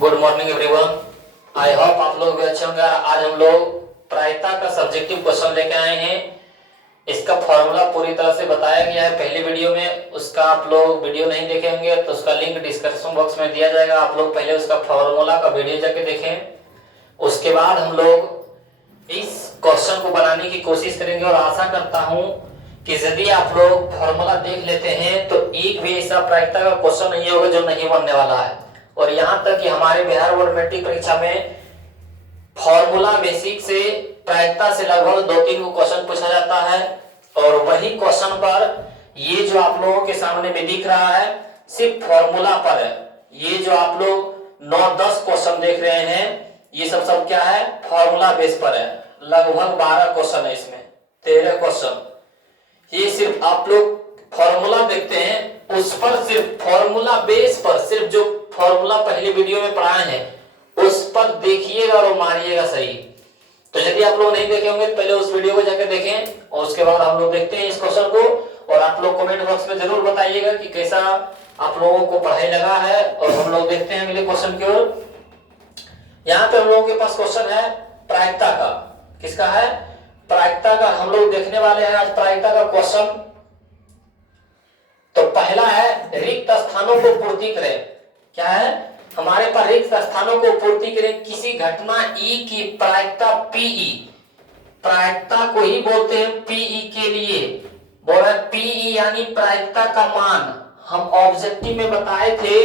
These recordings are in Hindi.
Good morning everyone. I hope आप लोग भी अच्छे होंगे। आज हम लोग प्रायिकता का सब्जेक्टिव क्वेश्चन लेके आए हैं। इसका फॉर्मूला पूरी तरह से बताया गया है पहली वीडियो में। उसका आप लोग वीडियो नहीं देखे होंगे तो उसका लिंक डिस्क्रिप्शन बॉक्स में दिया जाएगा। आप लोग पहले उसका फॉर्मूला का वीडियो जाके देखें। उसके बाद हम लोग इस क्वेश्चन को बनाने की कोशिश करेंगे और आशा करता हूं कि यदि आप लोग फॉर्मूला देख लेते हैं तो एक भी ऐसा प्रायिकता का क्वेश्चन नहीं होगा जो नहीं बनने वाला है। और यहां तक कि हमारे बिहार बोर्ड मैट्रिक परीक्षा में फॉर्मूला बेसिक से प्रायिकता से लगभग 2-3 क्वेश्चन पूछा जाता है। और वही क्वेश्चन पर ये जो आप लोगों के सामने में दिख रहा है सिर्फ फॉर्मूला पर है। ये जो आप लोग 9-10 क्वेश्चन देख रहे हैं ये सब क्या है, फॉर्मूला बेस पर है। लगभग 12 क्वेश्चन है, इसमें 13 क्वेश्चन। ये सिर्फ आप लोग फॉर्मूला देखते हैं, उस पर सिर्फ फॉर्मूला बेस पर सिर्फ जो फॉर्मूला पहले वीडियो में पढ़ाए हैं उस पर देखिएगा और मारिएगा सही। तो यदि आप लोग नहीं देखे होंगे तो पहले उस वीडियो को जाकर देखें और उसके बाद हम लोग देखते हैं इस क्वेश्चन को। और आप लोग कमेंट बॉक्स में जरूर बताइएगा कि कैसा आप लोगों को पढ़ाई लगा है। और हम लोग देखते हैं अगले क्वेश्चन की ओर। यहाँ पे हम लोगों के पास क्वेश्चन है प्रायिकता का। किसका है? प्रायिकता का। हम लोग देखने वाले हैं आज प्रायिकता का क्वेश्चन। तो पहला है रिक्त स्थानों को पूर्ति करें। क्या है? हमारे पास रिक्त स्थानों को पूर्ति करें किसी घटना ई की प्रायिकता पीई। प्रायिकता को ही बोलते हैं पीई के लिए। बोल रहे पीई यानी प्रायिकता का मान। हम ऑब्जेक्टिव में बताए थे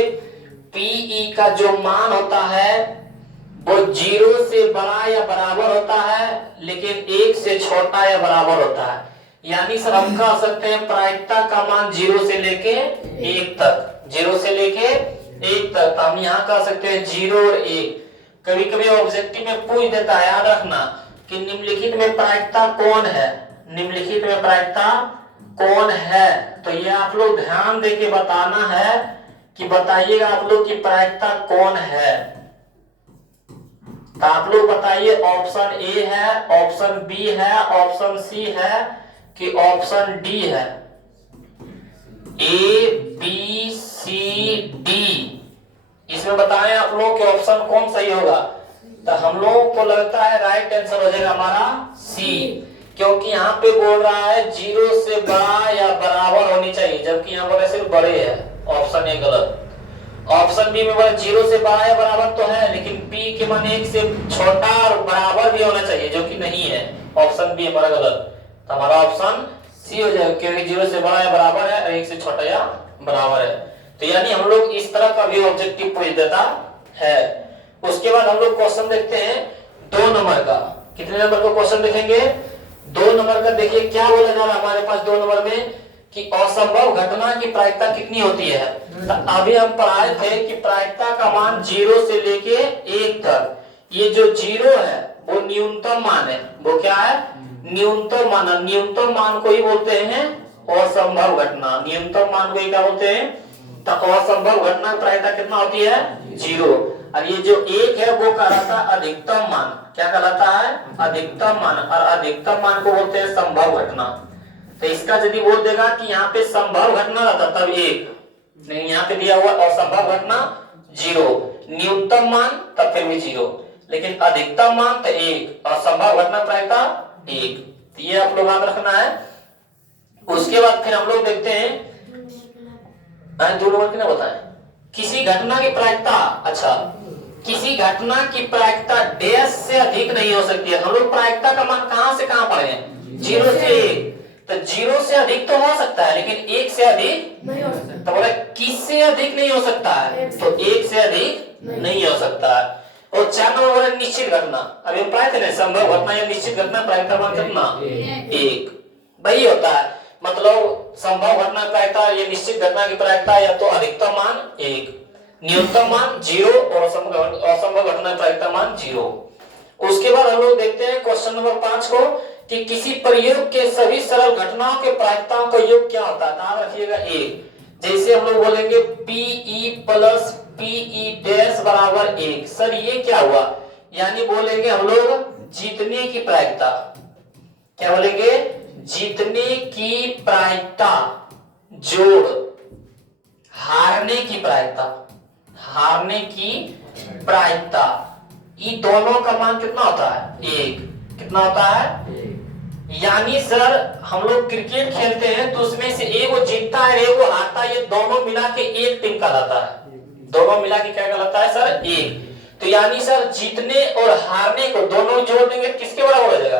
पीई का जो मान होता है वो 0 से बड़ा या बराबर होता है, लेकिन 1 से छोटा या बराबर होता है। यानी सर हम कह सकते हैं प्रायिकता का मान 0 से लेके 1 तक। 0 से लेके 1 तक। हम यहाँ कह सकते हैं 0 और 1। कभी कभी ऑब्जेक्टिव में पूछ देता है, याद रखना कि निम्नलिखित में प्रायिकता कौन है। निम्नलिखित में प्रायिकता कौन है, तो ये आप लोग ध्यान देके बताना है कि बताइएगा आप लोग की प्रायिकता कौन है। तो आप लोग बताइए ऑप्शन ए है, ऑप्शन बी है, ऑप्शन सी है कि ऑप्शन डी है। ए बी सी डी इसमें बताएं आप लोग कि ऑप्शन कौन सही होगा। तो हम लोगों को लगता है राइट आंसर हो जाएगा हमारा सी, क्योंकि यहाँ पे बोल रहा है 0 से बड़ा या बराबर होनी चाहिए, जबकि यहाँ पर सिर्फ बड़े है। ऑप्शन ए गलत। ऑप्शन बी में बोला 0 से बड़ा या बराबर तो है, लेकिन पी के मान 1 से छोटा और बराबर भी होना चाहिए, जो कि नहीं है। ऑप्शन बी हमारा गलत। तो हमारा ऑप्शन सी हो जाएगा, क्योंकि 0 से बड़ा या बराबर है और 1 से छोटा या बराबर है। तो यानी हम लोग इस तरह का भी ऑब्जेक्टिव पूछ देता है। उसके बाद हम लोग क्वेश्चन देखते हैं 2 नंबर का। कितने नंबर का क्वेश्चन देखेंगे? 2 नंबर का। देखिए क्या बोला जा रहा है हमारे पास 2 नंबर में कि असंभव घटना की प्रायिकता कितनी होती है। तो अभी हम पढ़ाए थे कि प्रायिकता का मान 0 से लेके 1 तक। ये जो 0 है वो न्यूनतम मान है। वो क्या है? न्यूनतम मान। न्यूनतम मान को ही बोलते हैं असंभव घटना। न्यूनतम मान को ही क्या बोलते हैं? तो असंभव घटना की प्रायिकता कितना होती है? 0। और ये जो 1 है वो कहलाता है अधिकतम मान। क्या कहलाता है? अधिकतम मान। और अधिकतम मान को बोलते हैं संभव घटना। तो इसका यदि बोल देगा कि यहाँ पे संभव घटना रहता तब 1, नहीं यहाँ पे दिया हुआ असंभव घटना 0, न्यूनतम मान तब फिर भी 0, लेकिन अधिकतम मान तो 1, असंभव घटना प्रायिकता 1। ये आप लोग याद रखना है। उसके बाद फिर हम लोग देखते हैं 2 नंबर की ना बताएं किसी घटना की प्रायिकता। अच्छा, किसी घटना की प्रायिकता डैश से अधिक नहीं हो सकती है। हम लोग प्रायिकता का मान कहां से कहां पढ़े हैं? 0 से 1। तो 0 से अधिक तो हो सकता है, लेकिन 1 से अधिक नहीं हो सकता। तो बोले किस से अधिक नहीं हो सकता है? तो 1 से अधिक नहीं हो सकता है। और 4 नंबर बोले निश्चित घटना। अभी हम पढ़े थे ना, संभव घटना या निश्चित घटना प्रायिकता मान कितना? 1। वही होता है, मतलब संभव घटना प्रायिकता या निश्चित घटना की प्रायिकता या तो अधिकतम मान 1, न्यूनतम मान 0 और असंभव घटना प्रायिकता मान 0। उसके बाद हम लोग देखते हैं क्वेश्चन नंबर 5 को कि किसी प्रयोग के सभी सरल घटनाओं के प्रायिकताओं का योग क्या होता है। ध्यान रखिएगा 1। जैसे हम लोग बोलेंगे पीई प्लस पीई डैश बराबर 1। सर ये क्या हुआ? यानी बोलेंगे हम लोग जीतने की प्रायिकता। क्या बोलेंगे? जीतने की प्रायिकता जोड़ हारने की प्रायिकता। हारने की प्रायिकता, ये दोनों का मान कितना होता है? 1। कितना होता है? यानी सर हम लोग क्रिकेट खेलते हैं तो उसमें से एक वो जीतता है एक वो हारता है, ये दोनों मिला के एक टीम कहलाता है। दोनों मिला के क्या कहलाता है सर? एक। तो यानी सर जीतने और हारने को दोनों जोड़ देंगे किसके बराबर हो जाएगा?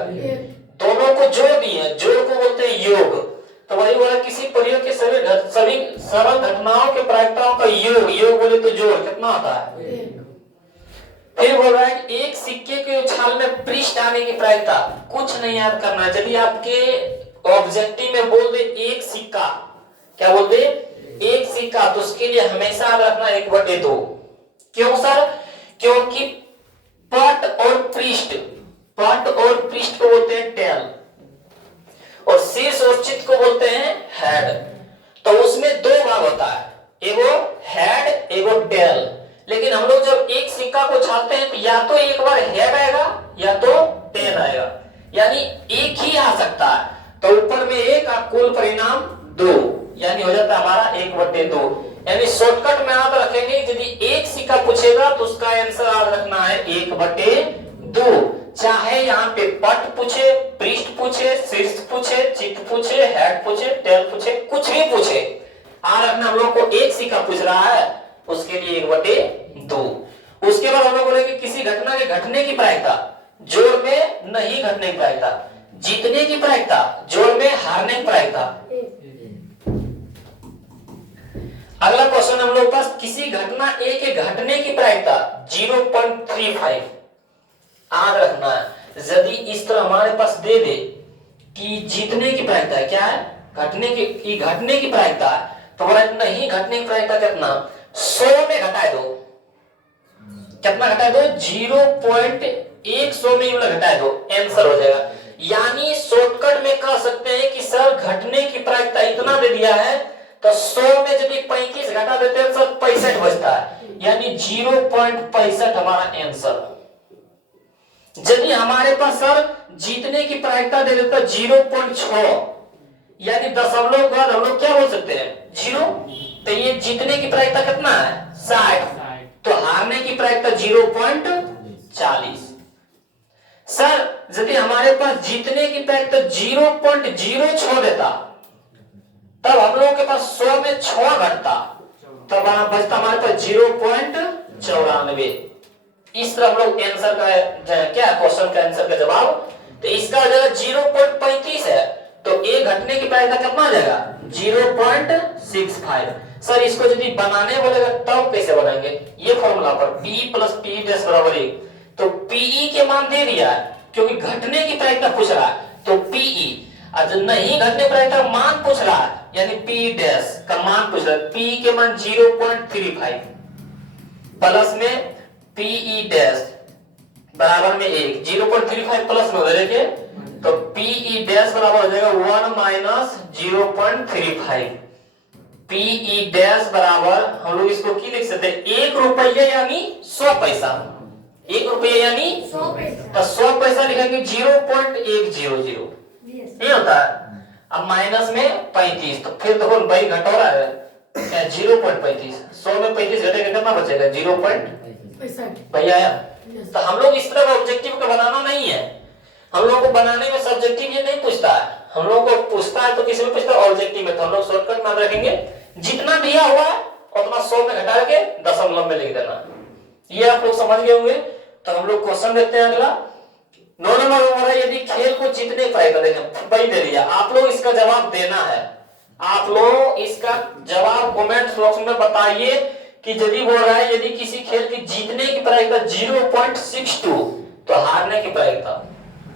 दोनों को जोड़ दिए, जोड़ को बोलते हैं योग। तो वही बोला किसी प्रयोग के सभी सरल घटनाओं के प्रायिकताओं का योग, योग बोले तो जोड़ कितना होता है? फिर बोल रहा है कि एक सिक्के के उछाल में पृष्ठ आने की प्रायिकता, कुछ नहीं याद करना है। यदि आपके ऑब्जेक्टिव में बोल दे एक सिक्का, क्या बोल दे? एक सिक्का, तो उसके लिए हमेशा याद रखना 1/2। क्यों सर? क्योंकि पट और पृष्ठ, पट और पृष्ठ को बोलते हैं टेल और शीर्ष और चित्त को बोलते हैं हेड। तो उसमें दो भाग होता है, एगो हेड एगो टेल। लेकिन हम लोग जब एक सिक्का को छापते हैं तो या तो एक बार हेड आएगा या तो टेल आएगा, यानी एक ही आ सकता है। तो ऊपर में एक और कुल परिणाम 2, यानी हो जाता है हमारा 1/2। यानी शॉर्टकट में याद रखेंगे यदि एक सिक्का पूछेगा तो उसका आंसर याद रखना है 1/2। चाहे यहाँ पे पट पूछे, पृष्ठ पूछे, शीर्ष पूछे, चित्त पूछे, हेड पूछे, टेल पूछे, कुछ भी पूछे, याद रखना हम लोग को एक सिक्का पूछ रहा है उसके लिए 1/2। उसके बाद हम लोग बोले कि किसी घटना के घटने की प्रायिकता, जोड़ में नहीं घटने की प्रायिकता, जीतने की प्रायिकता, जोड़ में हारने की प्रायिकता। अगला क्वेश्चन हम लोग पास किसी घटना ए के घटने की प्रायिकता 0.35 याद रखना है। यदि इस तरह हमारे पास दे दे कि जीतने की प्रायिकता है, क्या है? घटने की प्रायिकता है, तो बोला नहीं घटने की प्रायिकता कितना? 100 में घटाए दो। कितना घटाए दो? 0.100 में घटाए दो, आंसर हो जाएगा। यानी शॉर्टकट में कह सकते हैं कि सर घटने की प्रायिकता इतना दे दिया है तो 100 में यदि 35 घटा देते हैं तो 65 बचता है, यानी 0.65 हमारा आंसर। यदि हमारे पास सर जीतने की प्रायिकता दे देता 0.6, यानी दशमलव के बाद हम लोग क्या बोल सकते हैं? 0। तो ये जीतने की प्रायिकता कितना है? 60। तो हारने की प्रायिकता 0.40। सर यदि हमारे पास जीतने की प्रायिकता 0.06 देता तब हम लोगों के पास 100 में 6 घटता, तब बचता हमारे पास 0.94। इस तरह हम लोग आंसर का क्या क्वेश्चन का आंसर का जवाब, तो इसका जगह 0.35 है तो ए घटने की प्रायिकता कितना आ जाएगा? 0.65। सर इसको यदि बनाने बोलेगा तब कैसे बनाएंगे? ये फॉर्मूला पर P + P डैश बराबर 1, तो Pe के मान दे दिया है क्योंकि घटने की प्रायिकता पूछ रहा है, तो Pe। आज नहीं घटने प्रायिकता मान पूछ रहा है, यानी P डैश का मान पूछ रहा है, P के मान 0.35 प्लस में Pe डैश बराबर में 1, 0.35 प्लस में देखिए तो Pe डैश बराबर हो जाएगा 1 - 0.35। Pe डैश बराबर हम लोग इसको की लिख सकते हैं 1 रुपया यानी 100 पैसा। 1 रुपया यानी 100 पैसा, तो 100 पैसा लिखेंगे 0.100 ये होता है। अब माइनस में 35, तो फिर देखो भाई घट हो रहा है 0.35, 100 में 35 घटेगा कितना बचेगा? 0.65 भाई आया। तो हम लोग इस तरह ऑब्जेक्टिव का बनाना नहीं है, हम लोग को बनाने में सब्जेक्टिव ये नहीं पूछता है, हम लोग को पूछता है तो किसी में पूछता है ऑब्जेक्टिव में, तो हम लोग शॉर्टकट में रखेंगे जितना दिया हुआ है उतना 100 में घटा के दशमलव में लिख देना। ये आप लोग समझ गए होंगे। तो हम लोग क्वेश्चन देखते हैं अगला। 9 नंबर हमारा यदि खेल को जीतने पाएगा, देखें भाई दे दिया, आप लोग इसका जवाब देना है। आप लोग इसका जवाब कमेंट बॉक्स में बताइए कि यदि बोल रहा है यदि किसी खेल की जीतने की प्रायिकता 0.62 तो हारने की प्रायिकता,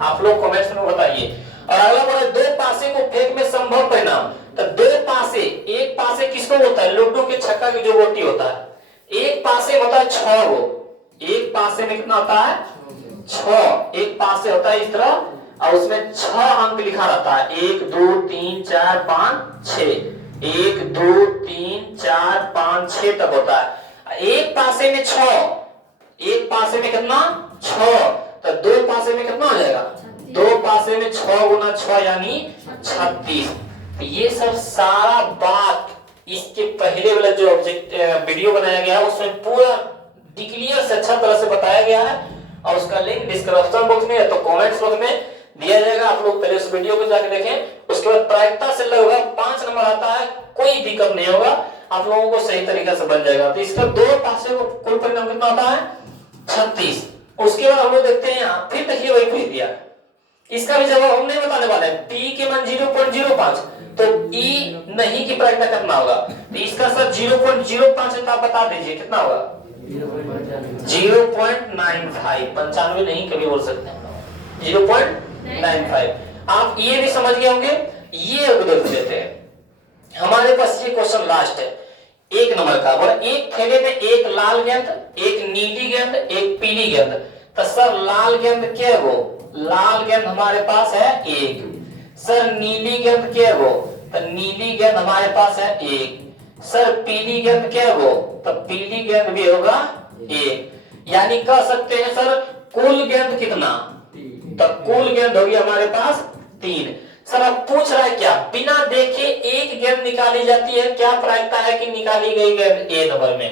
आप लोग कमेंट्स में बताइए। और अगला बोला 2 पासे को फेंक में संभव परिणाम, तो 2 पासे, एक पासे किसको बोलता है? लूडो के छक्का की जो गोटी होता है, एक पासे होता है 6 गो, एक पासे में कितना होता है? 6। एक पासे होता है इस तरह और उसमें 6 अंक लिखा रहता है, 1 2 3 4 5 6, 1 2 3 4 5 6 तक होता है। एक पासे में 6, एक पासे में कितना? 6, तो 2 पासे में कितना हो जाएगा? 2 पासे में 6 × 6 यानी 36। ये सब सारा बात इसके पहले वाला जो ऑब्जेक्ट वीडियो बनाया गया है उसमें पूरा डिक्लियर से अच्छा तरह से बताया गया है और उसका लिंक डिस्क्रिप्शन बॉक्स में या तो कमेंट्स बॉक्स में दिया जाएगा। आप लोग पहले उस वीडियो को जाकर देखें। उसके बाद प्रायिकता से लगभग 5 नंबर आता है, कोई दिक्कत नहीं होगा, आप लोगों को सही तरीके से बन जाएगा। तो इसका 2 पासे को कुल परिणाम कितना आता है 36। उसके बाद हम लोग देखते हैं यहाँ फिर देखिए वही पूछ दिया, इसका भी जवाब हम नहीं बताने वाले हैं। p के मान 0.05 तो e नहीं की प्रायिकता कितना होगा, तो इसका सर 0.05 है तो आप बता दीजिए कितना होगा 0.95। 95 नहीं कभी बोल सकते हैं 0.95। आप ये भी समझ गए होंगे। ये उधर देते हैं हमारे पास ये क्वेश्चन लास्ट है 1 नंबर का। बोला एक थैले में एक लाल गेंद, एक नीली गेंद, एक पीली गेंद। तो सर लाल गेंद क्या है वो, लाल गेंद हमारे पास है 1। सर नीली गेंद क्या है वो, तो नीली गेंद हमारे पास है 1। सर पीली गेंद क्या है वो, तो पीली गेंद भी होगा 1। यानी कह सकते हैं सर कुल गेंद कितना, तो कुल गेंद होगी हमारे पास 3। सर अब पूछ रहा है क्या, बिना देखे एक गेंद निकाली जाती है, क्या प्रायिकता है कि निकाली गई गेंद ए नंबर में,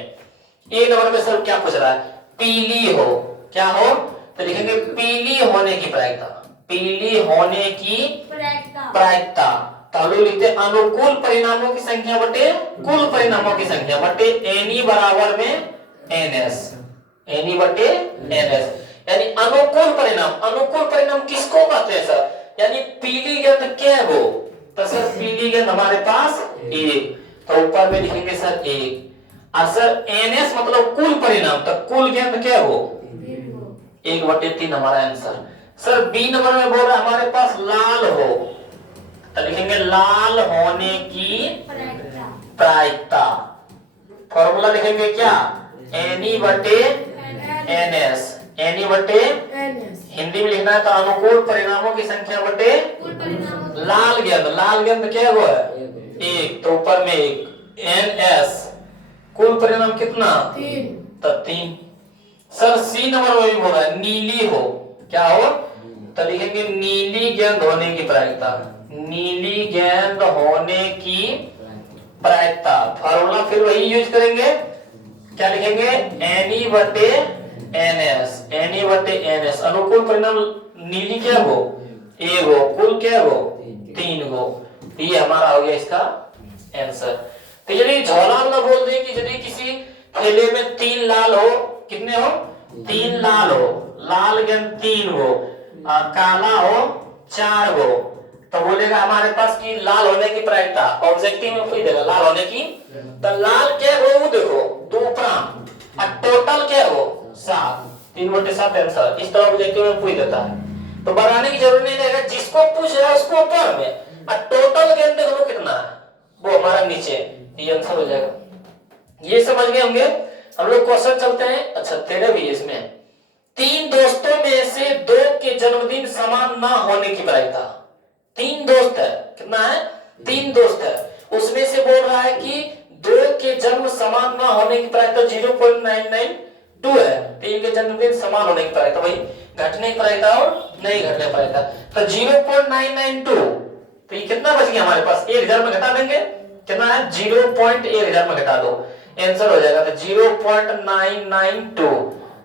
ए नंबर में सर क्या पूछ रहा है पीली हो, क्या हो, तो लिखेंगे पीली होने की प्रायिकता, पीली होने की प्रायिकता। तो हम लोग लिखते हैं अनुकूल परिणामों की संख्या बटे कुल परिणामों की संख्या बटे एनी बराबर में एनएस, एनी बटे एनएस। यानी अनुकूल परिणाम, अनुकूल परिणाम किसको कहते हैं सर, यानी पीली गेंद क्या है वो, तो सर पीली गेंद हमारे पास 1, तो ऊपर में लिखेंगे सर 1। और सर एनएस मतलब कुल परिणाम, तो कुल गेंद क्या है वो 1/3 हमारा आंसर। सर बी नंबर में बोल रहा है हमारे पास लाल हो, तो लिखेंगे लाल होने की प्रायिकता। फॉर्मूला लिखेंगे क्या एनी बटे एनएस, एनी बटे हिंदी में लिखना है तो अनुकूल परिणामों की संख्या बटे लाल गेंद, लाल गेंद क्या वो है 1, तो ऊपर में 1 एनएस कुल परिणाम कितना 3, तो 3। सर सी नंबर में भी बोला है नीली हो, क्या हो, तो लिखेंगे नीली गेंद होने की प्रायिकता, नीली गेंद होने की प्रायिकता। फॉर्मूला फिर वही यूज करेंगे, क्या लिखेंगे एनी बटे एनएस, एनी बटे एनएस। अनुकूल परिणाम नीली क्या हो 1 हो, कुल क्या हो 3 हो। ये हमारा हो गया इसका आंसर। तो यदि झोला ना बोल दें कि यदि किसी थैले में 3 लाल हो, कितने हो 3 लाल हो, लाल गेंद 3 हो, काला हो 4 हो, तो बोलेगा हमारे पास की लाल होने की प्रायिकता ऑब्जेक्टिव में पूछ देगा लाल होने की, तो लाल क्या हो वो देखो 2 प्रांत और टोटल क्या हो 7, 3/7 आंसर। इस तरह ऑब्जेक्टिव में पूछ देता है, तो बनाने की जरूरत नहीं रहेगा, जिसको पूछ रहा है उसको ऊपर में और टोटल गेंद देख लो कितना है वो हमारा नीचे, ये आंसर हो जाएगा। ये समझ गए होंगे। हम लोग क्वेश्चन चलते हैं। अच्छा तेरे भी इसमें 3 दोस्तों में से 2 के जन्मदिन समान ना होने की प्रायिकता। 3 दोस्त है, कितना है 3 दोस्त है, उसमें से बोल रहा है कि 2 के जन्म समान ना होने की प्रायिकता 0.992 है। 3 के जन्मदिन समान होने की प्रायिकता, वही घटने की प्रायिकता और नहीं घटने की प्रायिकता। तो 0.992, तो ये कितना बच गया हमारे पास, 1000 में घटा देंगे, कितना है 0.1000 में घटा दो, आंसर हो जाएगा। तो 0.992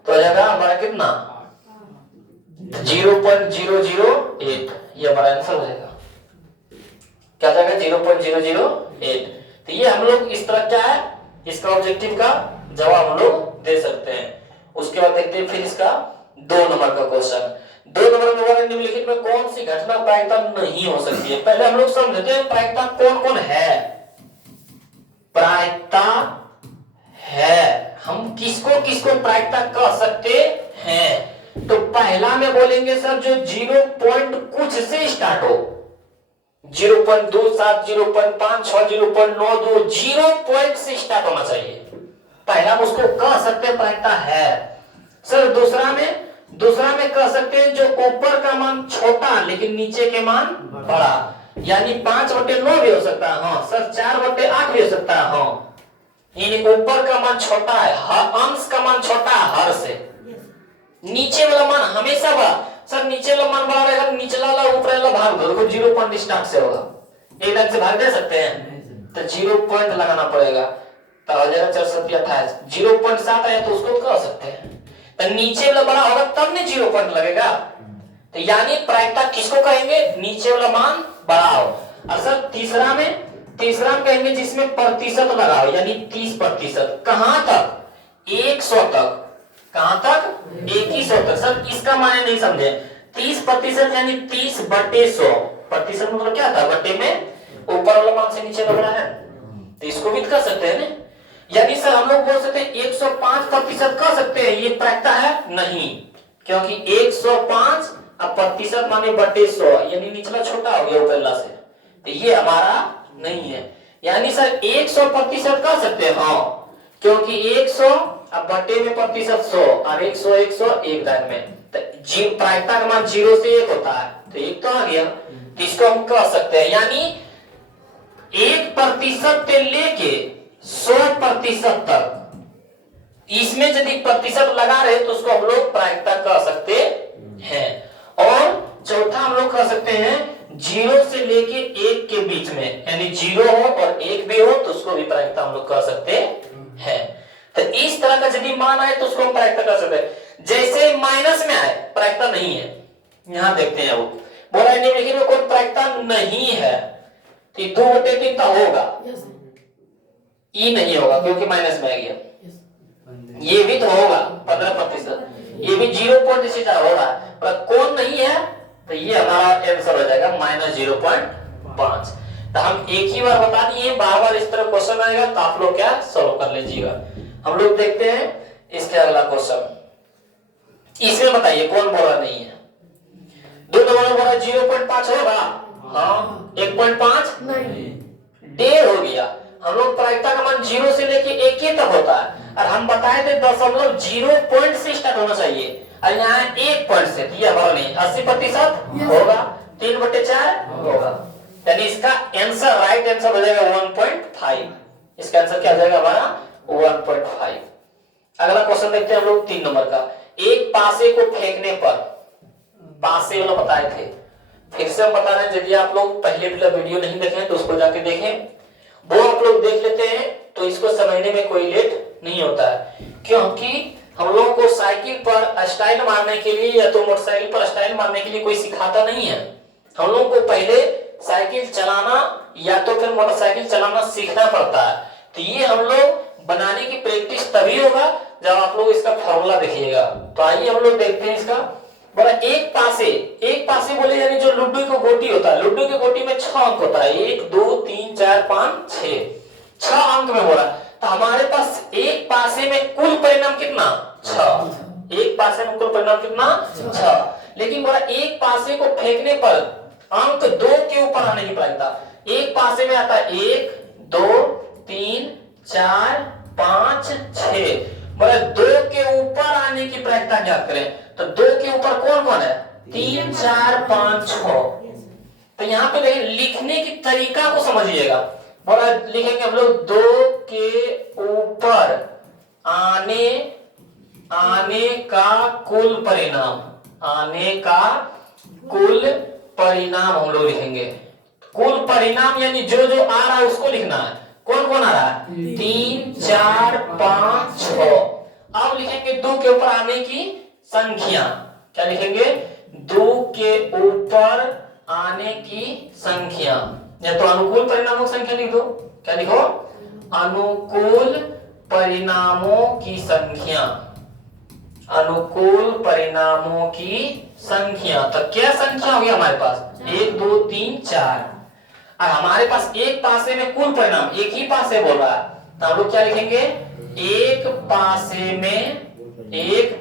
तो हो जाएगा हमारा कितना 0.008, ये हमारा आंसर हो जाएगा, क्या जाएगा 0.008। तो ये हम लोग इस तरह क्या है इसका ऑब्जेक्टिव का जवाब हम लोग दे सकते हैं। उसके बाद देखते हैं फिर इसका 2 नंबर का क्वेश्चन। 2 नंबर में बोला निम्नलिखित में कौन सी घटना प्रायिकता नहीं हो सकती है। पहले हम लोग समझते हैं प्रायिकता कौन कौन है। प्रायिकता है, हम किसको किसको प्रायिकता कह सकते हैं। तो पहला में बोलेंगे सर जो 0 पॉइंट कुछ से स्टार्ट हो, 0.27, 0.56, 0.92, 0 पॉइंट से स्टार्ट होना चाहिए, पहला उसको कह सकते हैं प्रायिकता है। सर दूसरा में कह सकते हैं जो ऊपर का मान छोटा लेकिन नीचे के मान बड़ा, यानी 5/9 भी हो सकता है, हाँ सर 4/8 भी हो सकता है, हाँ यानी ऊपर का मान छोटा है, अंश का मान छोटा है हर से, नीचे वाला मान हमेशा बड़ा। सर नीचे वाला मान बड़ा रहेगा, निचला वाला ऊपर वाला भाग दो, देखो 0 पॉइंट स्टार्ट से होगा, एक ढंग से भाग दे सकते हैं, तो 0 पॉइंट लगाना पड़ेगा। तो 1428 0.7 आया तो उसको कह सकते हैं। तो नीचे वाला बड़ा होगा तब नहीं 0 पॉइंट लगेगा। तो यानी प्रायिकता किसको कहेंगे, नीचे वाला मान बड़ा हो। और सर तीसरा में कहेंगे जिसमें प्रतिशत लगा हो, यानी 30%। कहां तक, 100 तक। कहां तक, 100 तक। सर इसका माने नहीं समझे। 30% यानी 30/100। प्रतिशत मतलब क्या था, बट्टे में ऊपर वाला मान से नीचे वाला है, तो इसको भी कर सकते हैं ना। यानी सर हम लोग बोल सकते हैं 105% कह सकते हैं, ये प्रायिकता है नहीं, क्योंकि 105 अब प्रतिशत माने बटे 100, यानी निचला छोटा हो गया ऊपरला से, तो ये हमारा नहीं है। यानी सर 100% कह सकते हैं, हाँ, क्योंकि 100 अब बटे में प्रतिशत 100 और 100 एक दान में, तो प्रायिकता का मान 0 से 1 होता है, तो 1 तो आ गया। तो इसको हम कह सकते हैं, यानी 1% से लेके 100% तक इसमें यदि प्रतिशत लगा रहे तो उसको हम लोग प्रायिकता कह सकते हैं। और चौथा हम लोग कह सकते हैं 0 से लेके 1 के बीच में, यानी 0 हो और 1 भी हो तो उसको भी प्रायिकता हम लोग कह सकते हैं। तो इस तरह का यदि मान आए तो उसको हम प्रायिकता कह सकते हैं। जैसे माइनस में आए प्रायिकता नहीं है, यहां देखते हैं वो बोला निम्नलिखित में कोई प्रायिकता नहीं है, तो 2/3 तो होगा, ई नहीं होगा क्योंकि माइनस में आ गया। ये भी तो होगा 15%, ये भी 0.6 होगा, पर कौन नहीं है, तो ये हमारा आंसर हो जाएगा -0.5। तो हम एक ही बार बता दिए, बार बार इस तरह क्वेश्चन आएगा तो आप लोग क्या सॉल्व कर लीजिएगा। हम लोग देखते हैं इसके अगला क्वेश्चन। इसमें बताइए कौन बोला नहीं है, 2 नंबर बोला 0.5 होगा, हाँ 1.5 नहीं, 1.5 हो गया। हम लोग प्रायिकता का मान 0 से लेके 1 तक होता है, और हम बताए थे 0.0 पॉइंट से स्टार्ट होना चाहिए, और यहाँ 1 पॉइंट से, ये हमारा नहीं 80% होगा, 3/4 होगा, यानी इसका आंसर राइट आंसर हो जाएगा 1.5। इसका आंसर क्या हो जाएगा हमारा 1.5। अगला क्वेश्चन देखते हैं हम लोग 3 नंबर का। एक पासे को फेंकने पर, पासे वाला बताए थे, फिर से हम बता रहे हैं, यदि आप लोग पहले वीडियो नहीं देखे तो उसको जाके देखें, वो आप लोग देख लेते हैं तो इसको समझने में कोई लेट नहीं होता है। क्योंकि हम लोगों को साइकिल पर स्टाइल मारने के लिए या तो मोटरसाइकिल पर स्टाइल मारने के लिए कोई सिखाता नहीं है। हम लोगों को पहले साइकिल चलाना या तो फिर मोटरसाइकिल चलाना सीखना पड़ता है। तो ये हम लोग बनाने की प्रैक्टिस तभी होगा जब आप लोग इसका फॉर्मूला देखिएगा। तो आइए हम लोग देखते हैं इसका। बोला एक पासे बोले यानी जो लुड्डू की गोटी होता है, लुड्डू की गोटी में 6 अंक होता है, 1 2 3 4 5 6 अंक में बोला। तो हमारे पास एक पासे में कुल परिणाम कितना 6, एक पासे में कुल परिणाम कितना 6। लेकिन बोला एक पासे को फेंकने पर अंक 2 के ऊपर आने की प्रायिकता, एक पासे में आता है 1 2 3 4 5 6, बोला 2 के ऊपर आने की प्रायिकता ज्ञात करें। तो 2 के ऊपर कौन कौन है, 3 4 5 6। तो यहाँ पे देखिए लिखने की तरीका को समझिएगा। बोला लिखेंगे हम लोग 2 के ऊपर आने का कुल परिणाम, आने का कुल परिणाम हम लोग लिखेंगे। कुल परिणाम यानी जो जो आ रहा है उसको लिखना है। कौन कौन आ रहा है, 3 4 5 6। अब लिखेंगे 2 के ऊपर आने की संख्या, क्या लिखेंगे 2 के ऊपर आने की संख्या, या तो अनुकूल परिणामों की संख्या लिख दो। क्या लिखो, अनुकूल परिणामों की संख्या, अनुकूल परिणामों की संख्या। तो क्या संख्या होगी हमारे पास 1 2 3 4, और हमारे पास एक पासे में कुल परिणाम, एक ही पासे बोल रहा है, तो हम लोग क्या लिखेंगे एक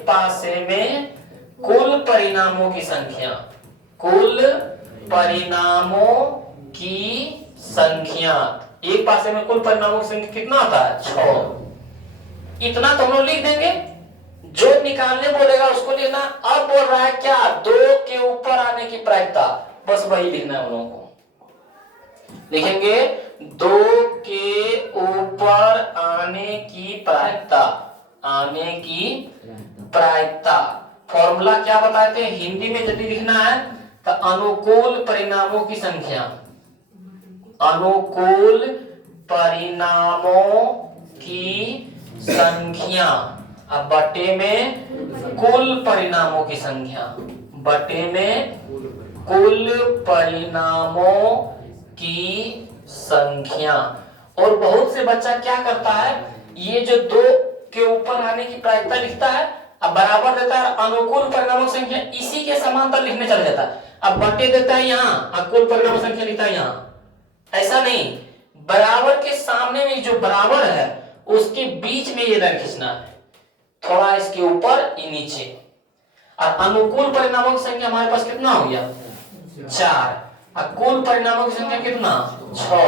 पासे में कुल परिणामों की संख्या, कुल परिणामों की संख्या। एक पासे में कुल परिणामों की संख्या कितना आता है 6। इतना तो हम लोग लिख देंगे, जो निकालने बोलेगा उसको लिखना। अब बोल रहा है क्या 2 के ऊपर आने की प्रायिकता, बस वही लिखना है हम लोगों को। लिखेंगे 2 के ऊपर आने की प्रायिकता, आने की प्रायिकता। फॉर्मूला क्या बताए थे, हिंदी में यदि लिखना है तो अनुकूल परिणामों की संख्या, अनुकूल परिणामों की संख्या, अब बटे में कुल परिणामों की संख्या, बटे में कुल परिणामों की संख्या। और बहुत से बच्चा क्या करता है, ये जो 2 के ऊपर आने की प्रायिकता लिखता है, अब बराबर देता है अनुकूल परिणामों की संख्या, इसी के समांतर लिखने चला जाता है। अब बटे देता है यहाँ, अब कुल परिणामों की संख्या लिखता है यहाँ। ऐसा नहीं, बराबर के सामने में जो बराबर है उसके बीच में ये लाइन खींचना है, थोड़ा इसके ऊपर ये नीचे। और अनुकूल परिणामों की संख्या हमारे पास कितना हो गया 4, और कुल परिणामों की संख्या कितना 6,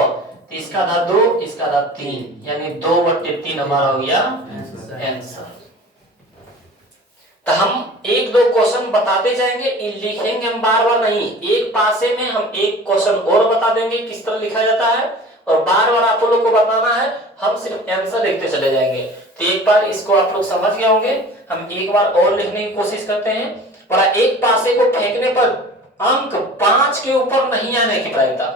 तो इसका आधा 2, इसका आधा 3, यानी 2/3 हमारा हो गया आंसर। तो हम 1-2 क्वेश्चन बताते जाएंगे, लिखेंगे हम बार बार नहीं, एक पासे में हम एक क्वेश्चन और बता देंगे किस तरह लिखा जाता है, और बार बार आप लोगों को बताना है, हम सिर्फ आंसर लिखते चले जाएंगे। तो एक बार इसको आप लोग समझ गए होंगे, हम एक बार और लिखने की कोशिश करते हैं। और एक पासे को फेंकने पर अंक 5 के ऊपर नहीं आने की प्रायिकता,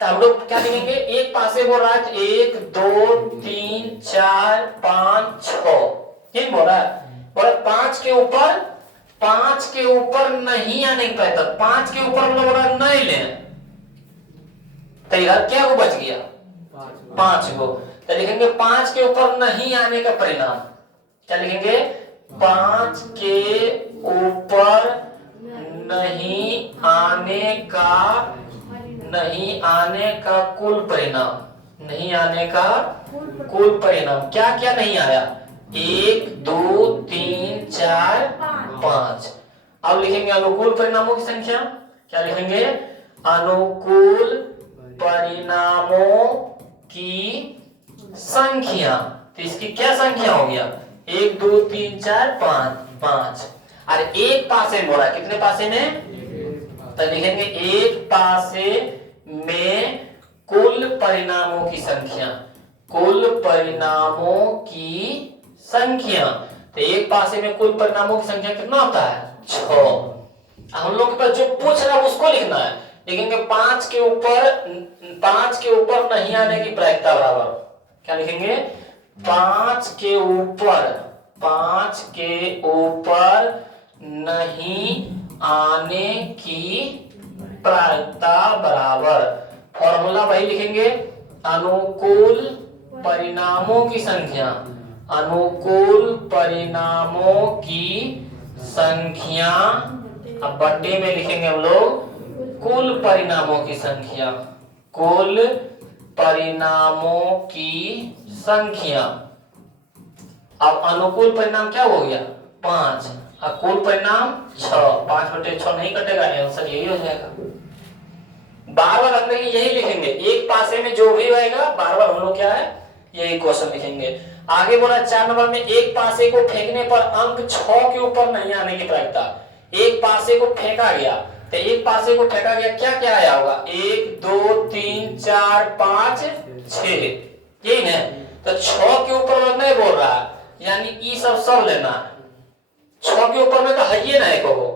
तो हम लोग क्या लिखेंगे, एक पासे बोल रहा है 1 2 3 4 5 6, ये बोल रहा है, और 5 के ऊपर नहीं आने की प्रायिकता, 5 के ऊपर हम लोग नहीं ले, तो इधर क्या को बच गया 5 को, तो लिखेंगे 5 के ऊपर नहीं आने का परिणाम, क्या लिखेंगे 5 के ऊपर नहीं आने का कुल परिणाम, नहीं आने का कुल परिणाम, क्या क्या नहीं आया 1 2 3 4 5। अब लिखेंगे अनुकूल परिणामों की संख्या, क्या लिखेंगे अनुकूल परिणामों की संख्या, तो इसकी क्या संख्या हो गया 1 2 3 4 5। और एक पासे में बोला, कितने पासे में, तो लिखेंगे एक पासे में कुल परिणामों की संख्या, कुल परिणामों की संख्या, तो एक पासे में कुल परिणामों की संख्या कितना होता है 6। हम लोग के पास जो पूछ रहा है उसको लिखना है, लिखेंगे 5 के ऊपर नहीं आने की प्रायिकता बराबर, क्या लिखेंगे 5 के ऊपर नहीं आने की प्रायिकता बराबर, फॉर्मूला वही लिखेंगे अनुकूल परिणामों की संख्या, अनुकूल परिणामों की संख्या, अब बटे में लिखेंगे हम लोग कुल परिणामों की संख्या, कुल परिणामों की संख्या। अब अनुकूल परिणाम क्या हो गया 5, और कुल परिणाम 6, 5/6 नहीं कटेगा, आंसर यही हो जाएगा। बार बार अपने यही लिखेंगे, एक पासे में जो भी रहेगा बार बार हम लोग क्या है यही क्वेश्चन लिखेंगे। आगे बोला 4 नंबर में, एक पासे को फेंकने पर अंक 6 के ऊपर नहीं आने की प्रायिकता, एक पासे को फेंका गया, तो एक पासे को फेंका गया क्या क्या आया होगा 1 2 3 4 5 6, यही ना, तो 6 के ऊपर नहीं बोल रहा है, यानी ई सब लेना, 6 के ऊपर में तो है ही ना एक हो,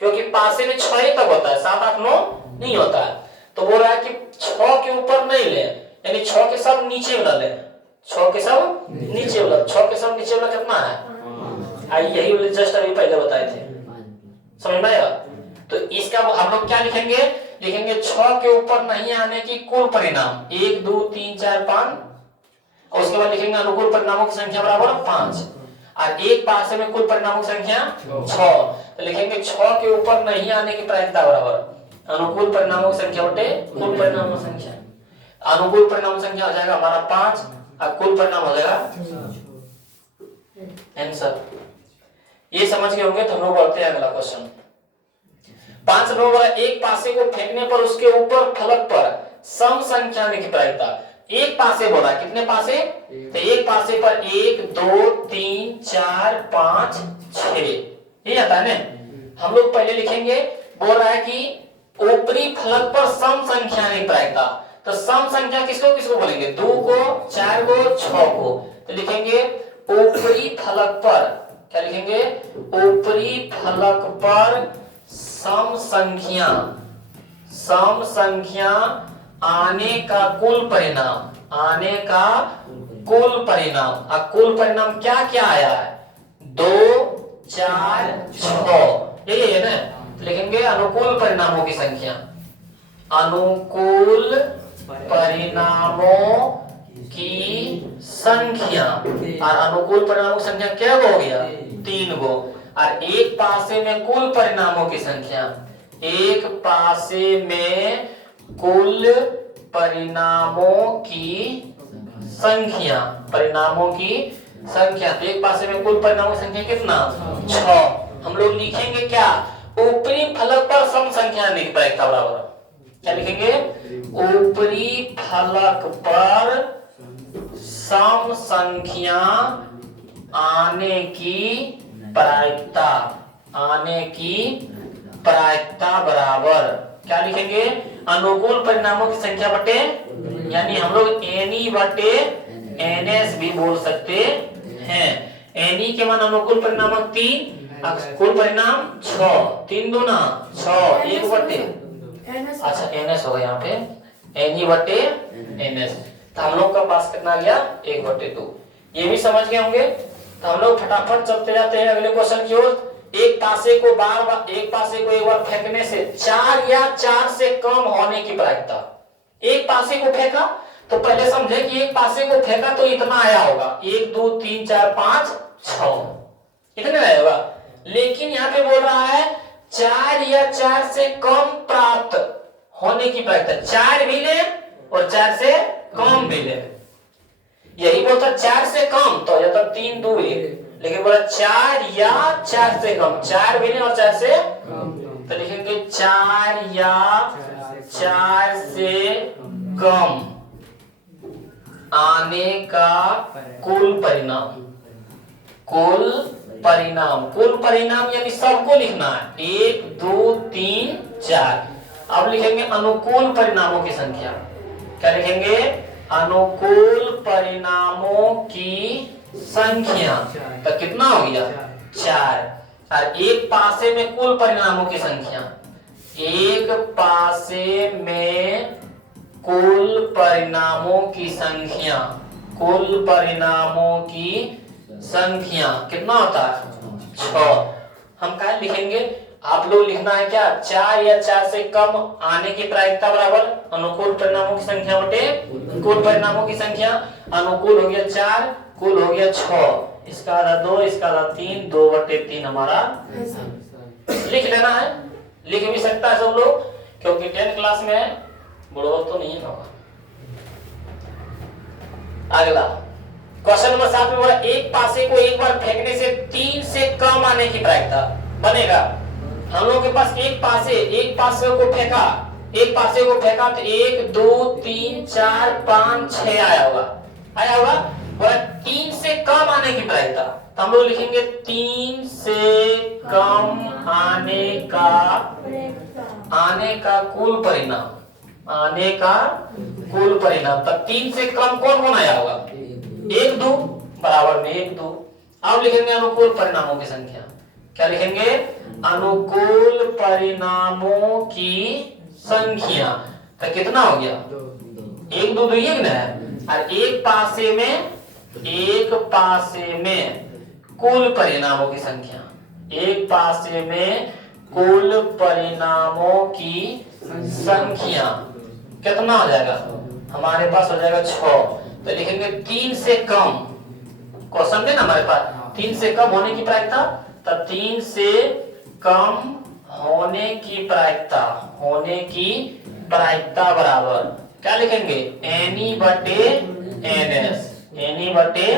क्योंकि पासे में 6 ही तक होता है, 7 8 9 नहीं होता है, तो बोल रहा है कि 6 के ऊपर नहीं ले, यानी 6 के सब नीचे वाला ले, 6 के सब नीचे वाला, 6 के सब नीचे वाला कितना है आई, यही वाले जस्ट अभी पहले बताए थे, समझ में आया। तो इसका हम लोग क्या लिखेंगे, लिखेंगे 6 के ऊपर नहीं आने की कुल परिणाम 1 2 3 4 5, और उसके बाद लिखेंगे अनुकूल परिणामों की संख्या बराबर 5, और एक पासे में कुल परिणामों की संख्या 6, तो लिखेंगे 6 के ऊपर नहीं आने की प्रायिकता बराबर अनुकूल परिणामों की संख्या बटे कुल परिणामों की संख्या। अनुकूल परिणाम की संख्या हो जाएगा हमारा 5, और कुल परिणाम हो जाएगा आंसर। ये समझ गए होंगे, तो हम लोग बढ़ते हैं अगला क्वेश्चन। 5 नंबर, एक पासे को फेंकने पर उसके ऊपर फलक पर सम संख्या आने की प्रायिकता, एक पासे बोला, कितने पासे, तो एक पासे पर 1 2 3 4 5 6, ये आता है ना। हम लोग पहले लिखेंगे, बोल रहा है कि ऊपरी फलक पर सम संख्या आने की प्रायिकता, तो सम संख्या किसको किसको बोलेंगे 2 को 4 को 6 को, तो लिखेंगे ऊपरी फलक पर, क्या लिखेंगे ऊपरी फलक पर सम संख्या आने का कुल परिणाम, आने का कुल परिणाम। अब कुल परिणाम क्या क्या आया है? 2 4 6, यही है ना। तो लिखेंगे अनुकूल परिणामों की संख्या। अनुकूल परिणामों की संख्या। और अनुकूल परिणामों की संख्या क्या हो गया? 3 गो। और एक पासे में कुल परिणामों की संख्या, एक पासे में कुल परिणामों की संख्या, परिणामों की संख्या। तो एक पासे में कुल परिणामों की संख्या कितना? 6। हम लोग लिखेंगे क्या? ऊपरी फलक पर सम संख्या निरपेक्षता बराबर। क्या लिखेंगे? ऊपरी फलक पर सम संख्या आने की प्रायिकता, आने की प्रायिकता बराबर क्या लिखेंगे? अनुकूल परिणामों की संख्या बटे, यानी हम लोग एनी बटे एनएस भी बोल सकते हैं। एनी के मान अनुकूल परिणाम 3, कुल परिणाम 6, 3 दूना 6, 1 बटे, अच्छा एनएस होगा यहाँ पे, एनी बटे एनएस। तो हम लोग का पास कितना गया? 1 बटे 2। ये भी समझ गए होंगे। तो हम लोग फटाफट चलते जाते हैं अगले क्वेश्चन की ओर। एक पासे को एक पासे को एक बार फेंकने से 4 या 4 से कम होने की प्रायिकता। एक पासे को फेंका तो पहले समझे कि एक पासे को फेंका तो इतना आया होगा, 1 2 3 4 5 6, इतने आया होगा। लेकिन यहाँ पे बोल रहा है 4 या 4 से कम प्राप्त होने की प्रायिकता। 4 भी ले और 4 से कम भी ले। यही बोलता 4 से कम तो या तो 3 2 1, लेकिन बोला 4 या 4 से कम, 4 भी नहीं और 4 से तो लिखेंगे 4 या 4 से कम आने का कुल परिणाम। कुल परिणाम, कुल परिणाम यानी सबको लिखना है, 1 2 3 4। अब लिखेंगे अनुकूल परिणामों की संख्या। क्या लिखेंगे? अनुकूल परिणामों की संख्या। तो कितना हो गया? 4। और एक पासे में कुल परिणामों की संख्या, एक पासे में कुल परिणामों की संख्या, कुल परिणामों की संख्या कितना होता है? 6। हम क्या लिखेंगे? आप लोग लिखना है क्या? 4 या 4 से कम आने की प्रायिकता बराबर अनुकूल परिणामों की संख्या बटे कुल परिणामों की संख्या। अनुकूल हो गया 4, कुल हो गया 6, इसका आधा 2, इसका आधा 3, 2 बटे 3 हमारा लिख लेना है। लिख भी सकता है सब लोग, क्योंकि 10th क्लास में है, बुढ़ो तो नहीं होगा। अगला क्वेश्चन नंबर 7 में बोला एक पासे को एक बार फेंकने से 3 से कम आने की प्रायिकता बनेगा। हम लोगों के पास एक पासे को फेंका, एक पासे को फेंका तो 1 2 3 4 5 6 आया होगा, आया होगा। बोला 3 से कम आने की प्रायिकता, तो हम लोग लिखेंगे 3 से कम आने का कुल परिणाम, आने का कुल परिणाम। तब 3 से कम कौन कौन आया होगा? 1 2 बराबर में 1 2। अब लिखेंगे अनुकूल परिणामों की संख्या। क्या लिखेंगे? अनुकूल परिणामों की संख्या। तो कितना हो गया? 1 2 2 1 ना। और एक पासे में कुल परिणामों की संख्या, एक पासे में कुल परिणामों की संख्या कितना हो जाएगा? हमारे पास हो जाएगा 6। तो लिखेंगे 3 से कम, क्वेश्चन है ना हमारे पास, 3 से कम होने की प्रायिकता। तब 3 से कम होने की प्रायिकता बराबर क्या लिखेंगे? एनी बटे एनएस, एनी बटे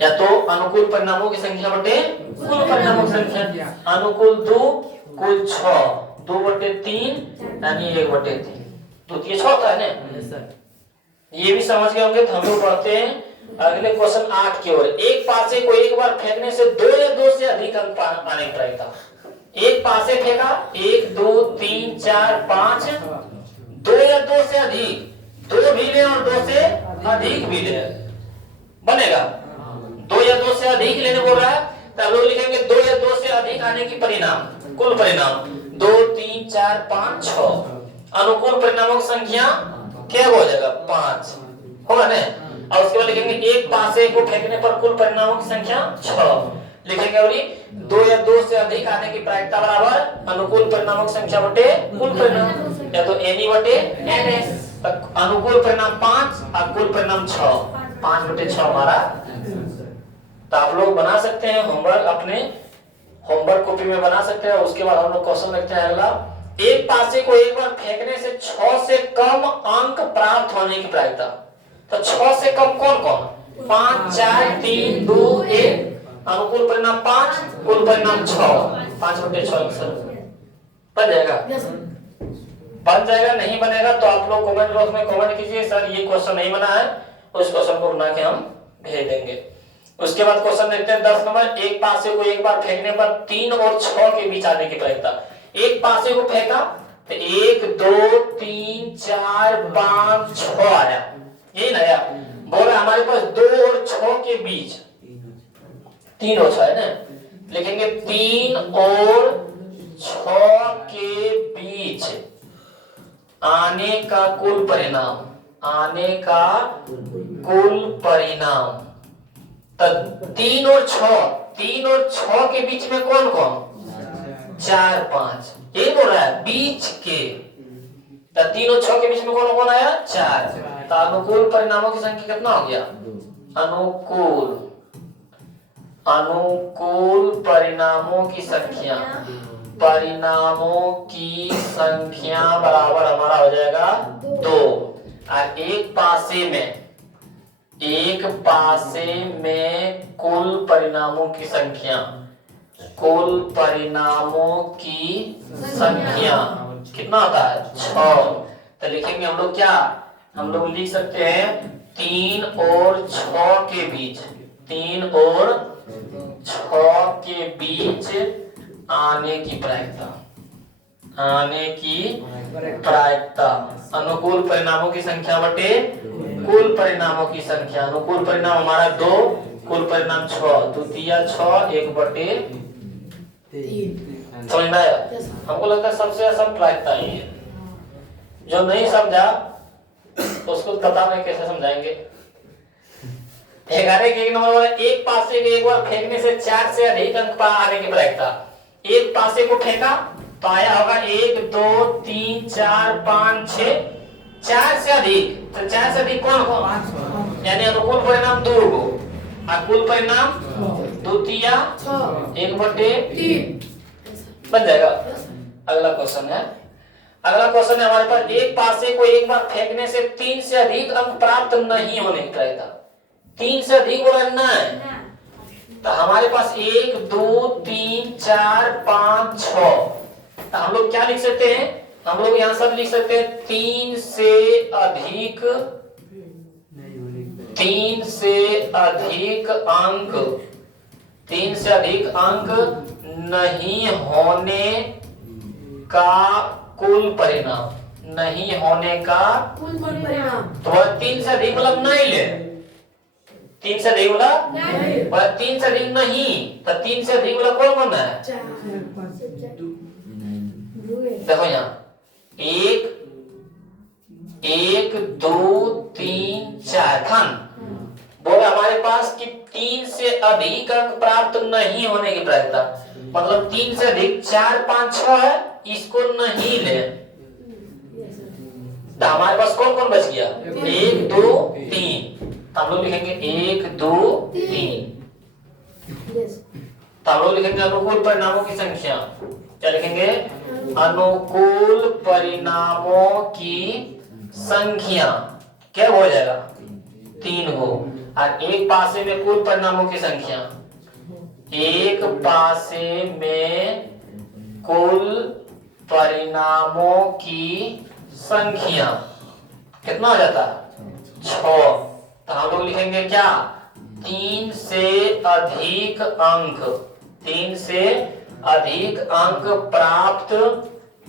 या तो अनुकूल परिणामों की संख्या बटे कुल परिणामों की संख्या। अनुकूल 2, कुल 6, 2 बटे 3 यानी 1 बटे 3, तो ये 6 होता है ना। ये भी समझ गए होंगे। तो हम लोग पढ़ते हैं अगले क्वेश्चन 8 की ओर। एक पासे को एक बार फेंकने से 2 या 2 से अधिक अंक पाने की प्रायिकता। एक पासे फेंका, 1 2 3 4 5, 2 या 2 से अधिक, 2 भी ले और 2 से अधिक भी ले, बनेगा। 2 या 2 से अधिक लेने बोल रहा है, तब लोग लिखेंगे 2 या 2 से अधिक आने की परिणाम, कुल परिणाम 2 3 4 5 6। अनुकूल परिणामों की संख्या क्या हो जाएगा 5 होगा ना। और उसके बाद लिखेंगे एक पासे को फेंकने पर कुल परिणामों की संख्या 6 लिखेंगे। और 2 या 2 से अधिक आने की प्रायिकता बराबर अनुकूल परिणामों की संख्या बटे कुल परिणाम, या तो एनी बटे एनएस। अनुकूल परिणाम 5 और कुल परिणाम 6, 5 बटे 6 हमारा। तो आप लोग बना सकते हैं होमवर्क, अपने होमवर्क कॉपी में बना सकते हैं। उसके बाद हम लोग क्वेश्चन लिखते हैं अगला, एक पासे को एक बार फेंकने से 6 से कम अंक प्राप्त होने की प्रायिकता। तो 6 से कम कौन कौन? 5 4 3 2 1। अनुकूल परिणाम 5, कुल परिणाम 6, 5 बटे 6 बन जाएगा। बन जाएगा। नहीं बनेगा तो आप लोग कमेंट बॉक्स में कमेंट कीजिए सर ये क्वेश्चन नहीं बना है, उस क्वेश्चन को बना के हम भेज देंगे। उसके बाद क्वेश्चन देखते हैं 10 नंबर, एक पासे को एक बार फेंकने पर 3 और 6 के बीच आने की प्रायिकता। एक पासे को फेंका तो 1 2 3 4 5 6 आया, यही ना आया। बोला हमारे पास 2 और 6 के बीच 3 और 6 है ना, लिखेंगे 3 और 6 के बीच आने का कुल परिणाम, आने का कुल परिणाम। तो 3 और 6 के बीच में कौन कौन? 4 5, ये बोल रहा है बीच के। तो 3 और 6 के बीच में कौन कौन आया? 4। तो अनुकूल परिणामों की संख्या कितना हो गया? अनुकूल परिणामों की संख्या, परिणामों की संख्या बराबर हमारा हो जाएगा 2। और एक पासे में कुल परिणामों की संख्या, कुल परिणामों की संख्या कितना होता है? 6। तो लिखेंगे हम लोग क्या, हम लोग लिख सकते हैं 3 और 6 के बीच, 3 और 6 के बीच आने की प्रायिकता, आने की प्रायिकता। अनुकूल परिणामों की संख्या बटे कुल परिणामों की संख्या। अनुकूल परिणाम हमारा 2, कुल परिणाम 6, द्वितीय 6 1 बटे 3। समझ में आया? हमको लगता है सबसे आसान प्रायिकता ही है। जो नहीं समझा उसको पता नहीं कैसे समझाएंगे। 11 के 1 नंबर, एक पासे को एक बार फेंकने से 4 से अधिक अंक आने की प्रायिकता। एक पासे को फेंका तो आया होगा 1 2 3 4 5 6, 4 से अधिक। तो 4 से अधिक कौन कौन? यानी अनुकूल परिणाम 2 को, और कुल परिणाम द्वितीय 1 बटे 3 बन जाएगा। अगला क्वेश्चन है, अगला क्वेश्चन है हमारे पास, एक पासे को एक बार फेंकने से 3 से अधिक अंक प्राप्त नहीं होने की प्रायिकता। 3 से अधिक बोला ना है, तो हमारे पास 1 2 3 4 5 6। तो हम लोग क्या लिख सकते हैं? हम लोग यहाँ सब लिख सकते हैं 3 से अधिक अंक, 3 से अधिक अंक नहीं होने का कुल परिणाम, नहीं होने का कुल परिणाम। तो 3 से अधिक मतलब नहीं ले, 3 से अधिक बोला नहीं, 3 से अधिक नहीं, तो 3 से अधिक बोला कौन कौन है? देखो यहाँ 1 2 3 4 खंड बोले हमारे पास कि 3 से अधिक अंक प्राप्त नहीं होने की प्रायिकता। मतलब 3 से अधिक 4 5 6 है, इसको नहीं ले। तो हमारे पास कौन कौन बच गया? 1 2 3। तो हम लोग लिखेंगे 1 2 3। तो हम लोग लिखेंगे अनुकूल परिणामों की संख्या। क्या लिखेंगे? अनुकूल परिणामों की संख्या क्या हो जाएगा? 3 हो। और एक पासे में कुल परिणामों की संख्या, एक पासे में कुल परिणामों की संख्या कितना हो जाता है? 6। तो हम लोग लिखेंगे क्या? 3 से अधिक अंक, 3 से अधिक अंक प्राप्त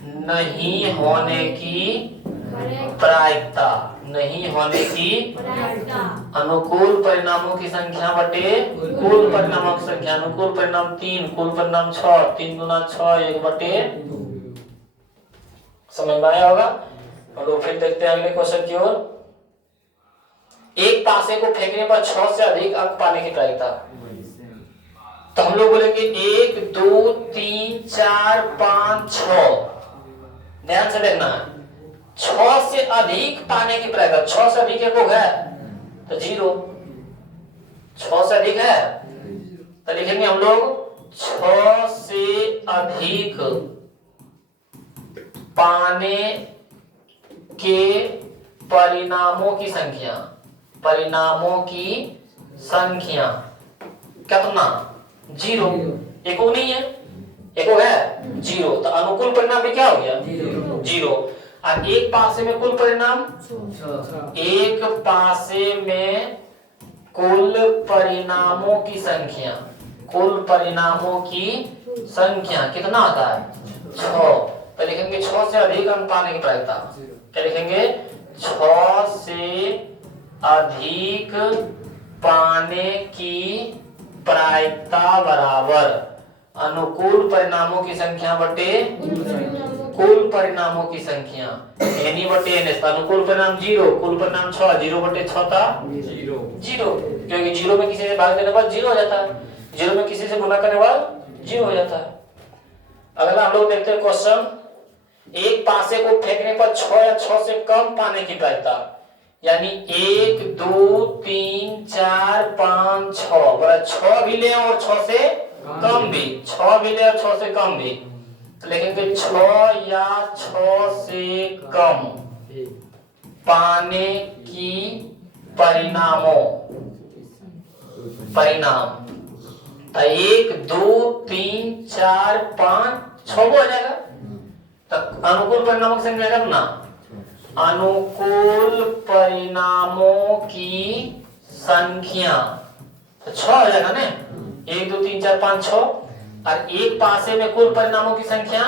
नहीं होने की प्रायिकता, नहीं होने की अनुकूल परिणामों की संख्या बटे कुल परिणामों की संख्या। अनुकूल परिणाम 3, कुल परिणाम 6, 3 गुना 6 1 बटे। समझ में आया होगा? हम लोग फिर देखते हैं अगले क्वेश्चन की ओर। एक पासे को फेंकने पर 6 से अधिक अंक पाने की प्रायिकता। तो हम लोग बोलेंगे 1 2 3 4 5 6। ध्यान से देखना है, 6 से अधिक पाने की प्रायिकता। 6 से अधिक एक है तो 0, 6 से अधिक है तो लिखेंगे हम लोग 6 से अधिक पाने के परिणामों की संख्या। परिणामों की संख्या कितना? 0। एको नहीं है, एको है 0, तो अनुकूल परिणाम भी क्या हो गया? 0। और एक पासे में कुल परिणाम, एक पासे में कुल परिणामों की संख्या। कुल परिणामों की संख्या कितना आता है? 6। तो लिखेंगे 6 से अधिक अंक पाने की प्रायिकता। क्या लिखेंगे? 6 से अधिक पाने की प्रायिकता बराबर अनुकूल परिणामों की संख्या बटे कुल परिणामों की संख्या। एनी बटे एन। अनुकूल परिणाम 0, कुल परिणाम 6, 0 बटे 6 था 0, क्योंकि 0 में किसी से भाग देने पर 0 हो जाता है, 0 में किसी से गुणा करने पर 0 हो जाता है। अगला हम लोग देखते हैं क्वेश्चन। एक पासे को फेंकने पर 6 या 6 से कम पाने की प्रायिकता, यानी 1 2 3 4 5 6, बड़ा 6 भी ले और 6 से कम भी, 6 भी ले और 6 से कम भी। तो लिखेंगे 6 या 6 से कम पाने की परिणामों परिणाम। तो 1 2 3 4 5 6 हो जाएगा। तो अनुकूल परिणामों की संख्या कितना? अनुकूल परिणामों की संख्या तो 6 हो जाएगा ना। 1 2 3 4 5 6। और एक पासे में कुल परिणामों की संख्या,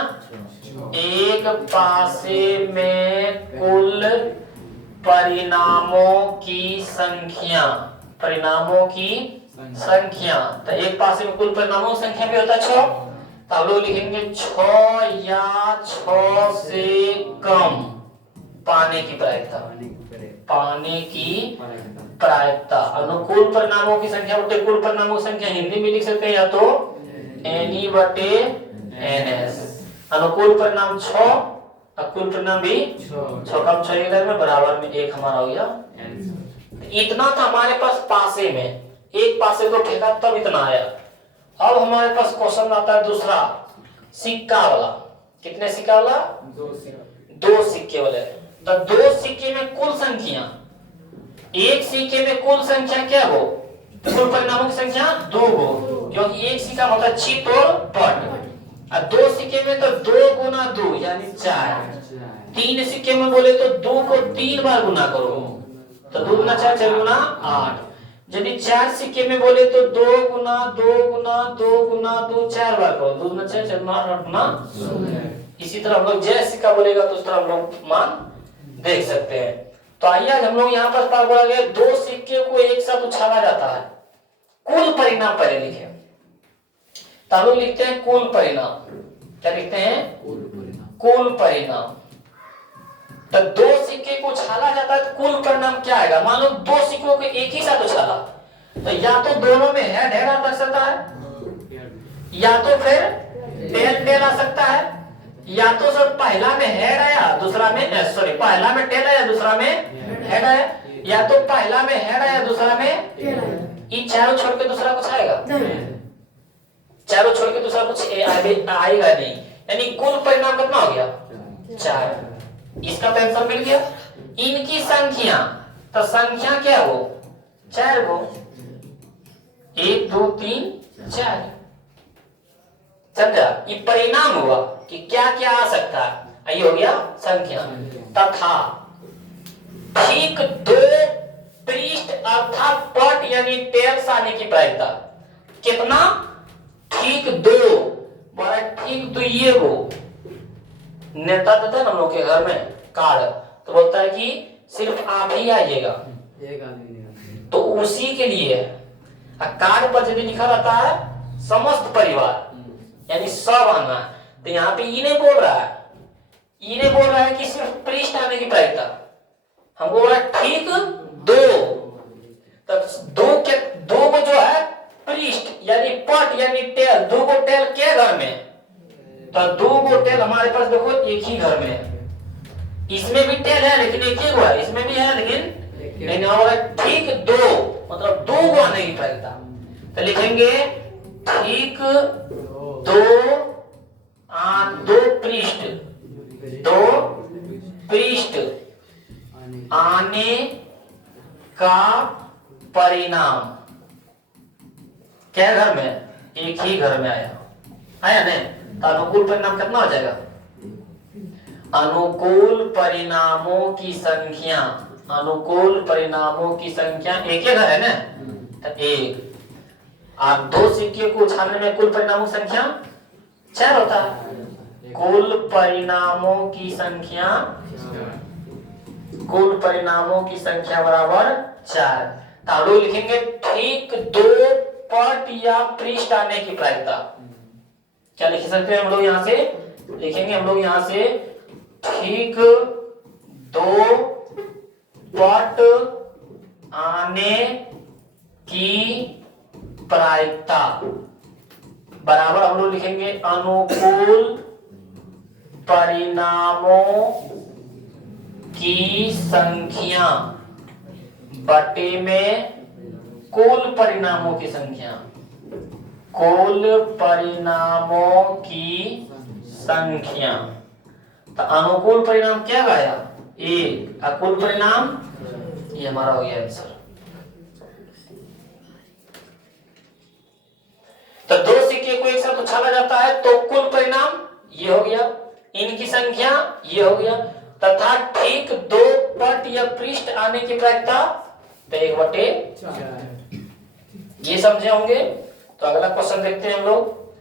एक पासे में कुल परिणामों की संख्या। परिणामों की संख्या तो एक पासे में कुल परिणामों की संख्या भी होता है 6। तो हम लोग लिखेंगे 6 या 6 से कम पाने की प्रायिकता। पाने की प्रायिकता अनुकूल परिणामों की संख्या बटे कुल परिणामों की संख्या। हिंदी में लिख सकते हैं या तो एनी बटे एनएस। अनुकूल परिणाम 6 और कुल परिणाम भी 6 कम 6 इधर में बराबर में 1 हमारा हो गया। इतना था हमारे पास पासे में, एक पासे को फेंका तब इतना आया। अब हमारे पास क्वेश्चन आता है दूसरा, सिक्का वाला। कितने सिक्का वाला? 2 सिक्के वाले। तो 2 सिक्के में कुल संख्या, एक सिक्के में कुल संख्या क्या हो? कुल परिणामों की संख्या 2 हो, क्योंकि एक सिक्का मतलब चित और पट। और 2 सिक्के में तो 2 गुना 2 यानी 4। 3 सिक्के में बोले तो 2 को 3 बार गुना करो, तो 2 गुना 4 4 गुना 8। यदि 4 सिक्के में बोले तो 2 गुना 2 गुना 2 गुना 2 4 बार करो, 2 गुना 4 4 गुना 8 गुना। इसी तरह हम लोग जैसे सिक्का बोलेगा तो उस तरह हम लोग मान देख सकते हैं। तो आइए आज हम लोग यहाँ पर पाठ बोला गया 2 सिक्के को एक साथ उछाला जाता है। कुल परिणाम पहले लिखे, तो हम लोग लिखते हैं कुल परिणाम। क्या लिखते हैं? कुल परिणाम। तो 2 सिक्के को उछाला जाता है तो कुल परिणाम क्या आएगा? मान लो 2 सिक्कों को एक ही साथ उछाला, तो या तो दोनों में हेड हेड आ सकता है, या तो फिर टेल टेल आ सकता है, या तो सर पहला में हेड आया दूसरा में सॉरी पहला में टेल आया दूसरा में हेड आया, या तो पहला में हेड आया दूसरा में। इन चारों छोड़ के दूसरा कुछ आएगा? चारों छोड़ के दूसरा कुछ आएगा नहीं। यानी कुल परिणाम कितना हो गया? 4। इसका तो आंसर मिल गया। इनकी संख्या, तो संख्या क्या हो? 4 हो। 1 2 3 4। समझा? ये परिणाम हुआ कि क्या क्या आ सकता है। ये हो गया संख्या। तथा ठीक 2 पृष्ठ अर्थात पट यानी टेल्स आने की प्रायिकता कितना? ठीक 2। बड़ा ठीक तो ये हो नेता था ना हम लोग के घर में कार्ड, तो बोलता है कि सिर्फ आप ही आइएगा, तो उसी के लिए कार्ड पर यदि लिखा रहता है समस्त परिवार यानी सब आना, तो यहाँ पे ये नहीं बोल रहा है ई ने बोल रहा है कि सिर्फ पृष्ठ आने की प्रायिकता, हमको बोला ठीक दो, तब दो को जो है पृष्ठ यानी पट यानी टेल, दो को टेल क्या घर में, तो दो को टेल हमारे पास देखो एक ही घर में है, इसमें भी टेल है लेकिन एक ही को है, इसमें भी है लेकिन ठीक दो, मतलब दो को आने की प्रायिकता, तो लिखेंगे ठीक दो दो पृष्ठ आने का परिणाम क्या घर में, एक ही घर में आया नहीं, तो अनुकूल परिणाम कितना हो जाएगा, अनुकूल परिणामों की संख्या, अनुकूल परिणामों की संख्या एक ही घर है ना, तो एक, आप दो सिक्के को उछालने में कुल परिणामों की संख्या 4 होता है, कुल परिणामों की संख्या, कुल परिणामों की संख्या बराबर 4, तो हम लोग लिखेंगे ठीक दो पट या पृष्ठ आने की प्रायिकता, क्या लिख सकते हैं हम लोग, यहां से लिखेंगे हम लोग यहां से ठीक दो पट आने की प्रायिकता बराबर हम लोग लिखेंगे अनुकूल परिणामों की संख्या बटे में कुल परिणामों की संख्या, कुल परिणामों की संख्या, तो अनुकूल परिणाम क्या आया, एक, अकुल परिणाम ये हमारा हो गया आंसर। तो दो सिक्के को एक साथ उछाला जाता है तो कुल परिणाम ये हो गया, इनकी संख्या ये हो गया, तथा ठीक दो पट या पृष्ठ आने की प्रायिकता तो 1/4, ये समझे होंगे। तो अगला क्वेश्चन देखते हैं हम लोग,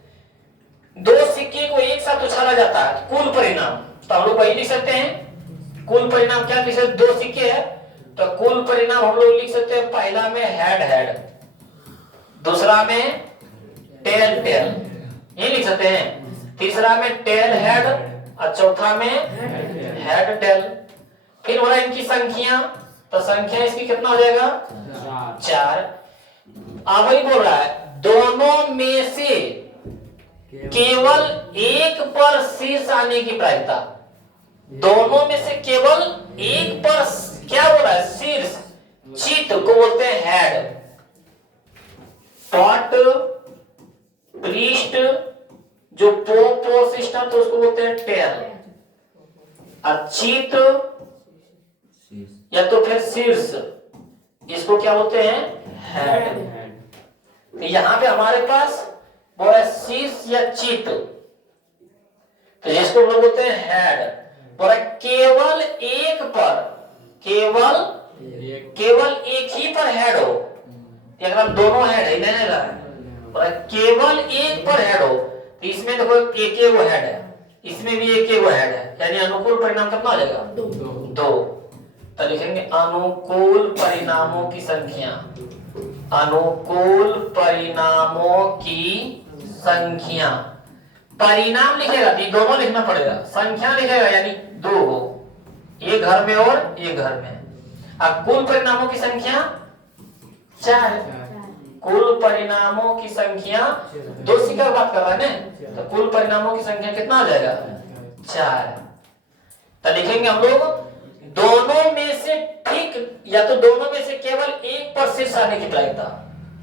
दो सिक्के को एक साथ उछाला जाता है कुल परिणाम, तो हम लोग वही लिख सकते हैं, कुल परिणाम क्या लिख सकते, दो सिक्के है तो कुल परिणाम हम लोग लिख सकते हैं, पहला में हेड हेड, दूसरा में टेल टेल, ये लिख सकते हैं, तीसरा में टेल हेड और चौथा में हेड टेल, फिर बोला इनकी संख्या, तो संख्या इसकी कितना हो जाएगा 4, अब वही बोल रहा है दोनों में से केवल एक पर शीर्ष आने की प्रायिकता, दोनों में से केवल एक पर क्या बोल रहा है शीर्ष, चित्त को बोलते हैं हेड, पट पृष्ठ जो पो सिस्टम तो उसको बोलते हैं टेल, चित्त या तो फिर शीर्ष इसको क्या बोलते हैं हेड। तो यहां पे हमारे पास वो है शीर्ष या चित्त, तो जिसको हम लोग बोलते हैं हेड, बोला केवल एक पर, केवल एक ही पर हेड हो, अगर दोनों हेड है नहीं बोला केवल एक पर हेड हो, तो इसमें देखो एक वो हेड है, इसमें भी एक वो हेड है, यानी अनुकूल परिणाम कितना हो जाएगा 2, तो लिखेंगे अनुकूल परिणामों की संख्या, अनुकूल परिणामों की संख्या, परिणाम लिखेगा तो दोनों लिखना पड़ेगा, संख्या लिखेगा यानी 2 हो, एक घर में और एक घर में, अब कुल परिणामों की संख्या 4, कुल परिणामों की संख्या, दो सिक्का की बात कर रहा है ना, तो कुल परिणामों की संख्या कितना हो जाएगा 4, तो लिखेंगे हम लोग दोनों में से ठीक या तो दोनों में से केवल एक पर शीर्ष आने की प्रायिकता,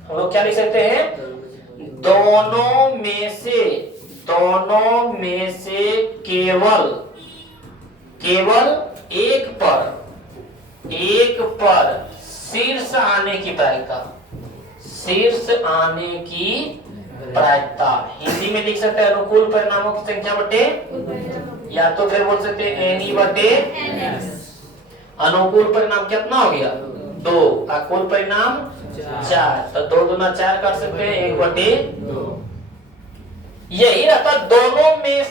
हम लोग क्या लिख सकते हैं, दोनों में से केवल एक पर शीर्ष आने की प्रायिकता, शीर्ष आने की प्रायिकता हिंदी में लिख सकते हैं अनुकूल परिणामों की संख्या बटे, या तो फिर बोल सकते हैं एन बटे एन, अनुकूल परिणाम कितना हो गया 2, अकुल परिणाम 4, तो 2 दूना 4 कर सकते हैं 1/2, यही रहता दोनों में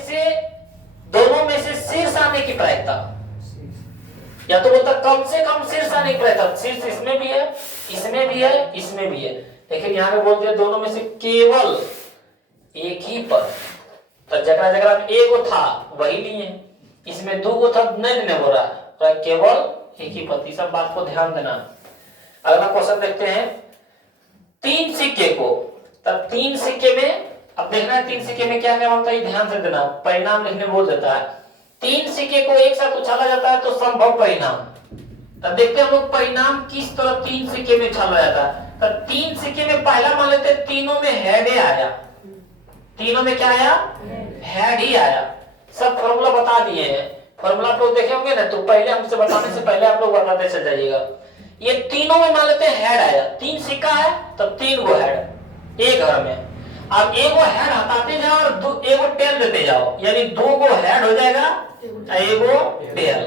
से शीर्ष आने की प्रायिकता, या तो बोलता कम से कम शीर्ष आने की प्रायिकता, शीर्ष इसमें भी है इसमें भी है इसमें भी है, लेकिन यहाँ पे बोलते हैं दोनों में से केवल एक ही पर, तो जगह जगह एगो था वही लिए, इसमें दो गो था नहीं देने बोल रहा है, तो केवल एक ही पद। सब बात को ध्यान देना। अगला क्वेश्चन देखते हैं, 3 सिक्के को, तब 3 सिक्के में अब देखना है 3 सिक्के में क्या क्या बनता है, ध्यान से देना। परिणाम लिखने बोल देता है, 3 सिक्के को एक साथ उछाला जाता है तो संभव परिणाम। तब देखते हैं हम लोग परिणाम किस तरह 3 सिक्के में उछाला जाता है। तब 3 सिक्के में पहला मान लेते हैं तीनों में हेड आया, तीनों में क्या आया, हेड ही आया। सब फॉर्मूला बता दिए हैं, फॉर्मूला आप लोग देखे होंगे ना, तो पहले हमसे बताने से पहले आप लोग बताते चल जाइएगा। ये तीनों में मान लेते हैं हेड आया, 3 सिक्का है तब 3 गो हेड एक घर में। अब एगो हेड हटाते जाओ और एगो टेल देते जाओ, यानी 2 गो हेड हो जाएगा, एगो टेल।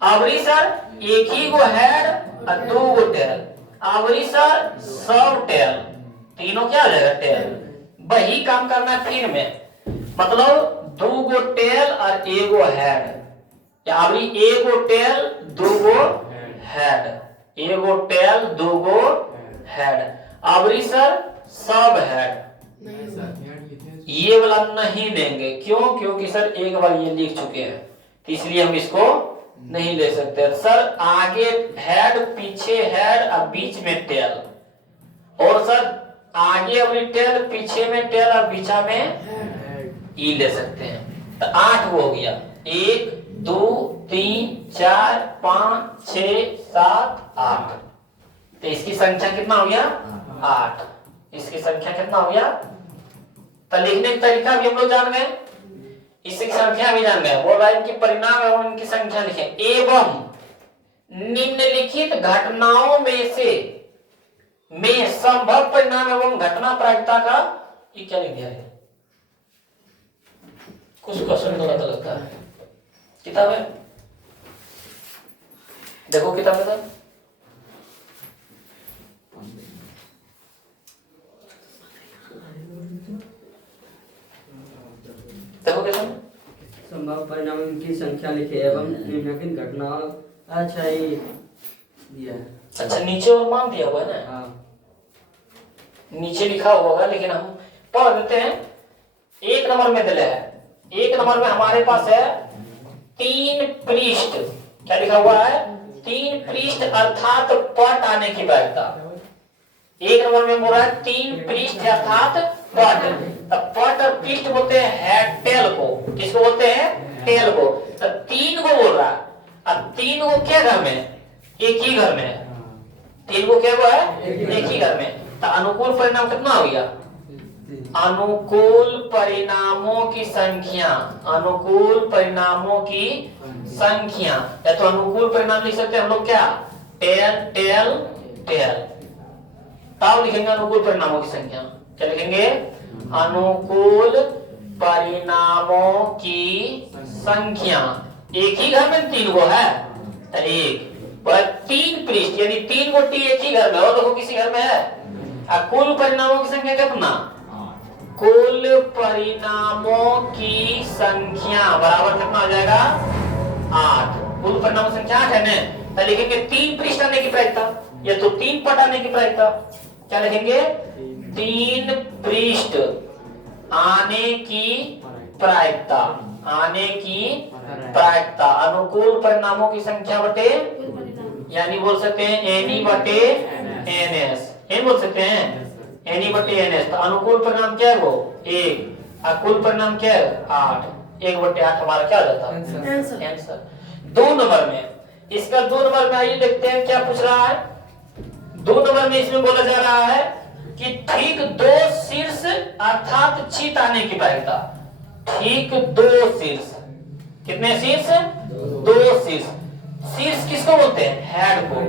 अबरी सर एक ही गो हेड और 2 गो टेल, अबरी सर सब टेल, तीनों क्या हो जाएगा, टेल। वही काम करना है फिर में, मतलब 2 गो टेल और एगो हेड, अबरी एगो टेल 2 गो हेड, एगो टेल 2 गो हेड, अबरी सर सब हेड। ये वाला नहीं लेंगे, क्यों, क्योंकि सर एक बार ये लिख चुके हैं, तो इसलिए हम इसको नहीं ले सकते। सर आगे हेड, पीछे हेड और बीच में टेल, और सर आगे अपनी टेल, पीछे में टेल और बीचा में ई ले सकते हैं। तो 8 हो गया, 1 2 3 4 5 6 7 8। तो इसकी संख्या कितना हो गया, 8। इसकी संख्या कितना हो गया, तो लिखने का तरीका भी हम लोग जान गए, इसकी संख्या भी जान गए। बोल रहा है इनकी परिणाम एवं इनकी संख्या लिखे, एवं निम्नलिखित घटनाओं में से में संभव परिणाम एवं घटना प्रायिकता का, ये क्या लिख दिया है, कुछ क्वेश्चन गलत लगता है। किताब है, देखो किताब है सर, देखो कैसे संभव परिणाम की संख्या लिखे एवं निम्नलिखित घटना। अच्छा ये दिया है, अच्छा नीचे और मान दिया हुआ है ना, हाँ नीचे लिखा हुआ होगा, लेकिन हम पढ़ देते हैं। 1 नंबर में दिले है, 1 नंबर में हमारे पास है 3 पृष्ठ, क्या लिखा हुआ है, 3 पृष्ठ अर्थात पट आने की वैधता। 1 नंबर में बोला है 3 पृष्ठ अर्थात पट। तब पट और पृष्ठ बोलते हैं हेड, टेल को, किसको बोलते हैं, टेल को। तो 3 को बोल रहा है, अब 3 को क्या घर में, एक ही घर में है, 3 को क्या हुआ है, एक ही घर में। तो अनुकूल परिणाम कितना हो गया, अनुकूल परिणामों की संख्या, अनुकूल परिणामों की संख्या, या तो अनुकूल परिणाम लिख सकते हैं हम लोग क्या, टेल टेल टेल। तब लिखेंगे अनुकूल परिणामों की संख्या, क्या लिखेंगे, अनुकूल परिणामों की संख्या। एक ही घर में 3 गो है, तो एक 3 पृष्ठ यानी 3 गो टी एक ही घर में, और देखो किसी घर में है। कुल परिणामों की संख्या कितना, कुल परिणामों की संख्या बराबर कितना हो जाएगा, 8। कुल परिणामों की संख्या 8 है ना, तो लिखेंगे 3 पृष्ठ आने की प्रायिकता, या तो 3 पट आने की प्रायिकता। क्या लिखेंगे, 3 पृष्ठ आने की प्रायिकता, आने की प्रायिकता। अनुकूल परिणामों की संख्या बटे, यानी बोल सकते हैं एनी बटे एनएस, ये बोल सकते हैं एनी बटे एनएस। तो अनुकूल परिणाम क्या है वो 1, और कुल परिणाम क्या है 8। 1 बटे 8 हमारा क्या हो जाता है, आंसर। 2 नंबर में, इसका 2 नंबर में आइए देखते हैं क्या पूछ रहा है। 2 नंबर में इसमें बोला जा रहा है कि ठीक 2 शीर्ष अर्थात चित आने की प्रायिकता। ठीक 2 शीर्ष, कितने शीर्ष, 2 शीर्ष। शीर्ष किसको बोलते हैं, हेड को,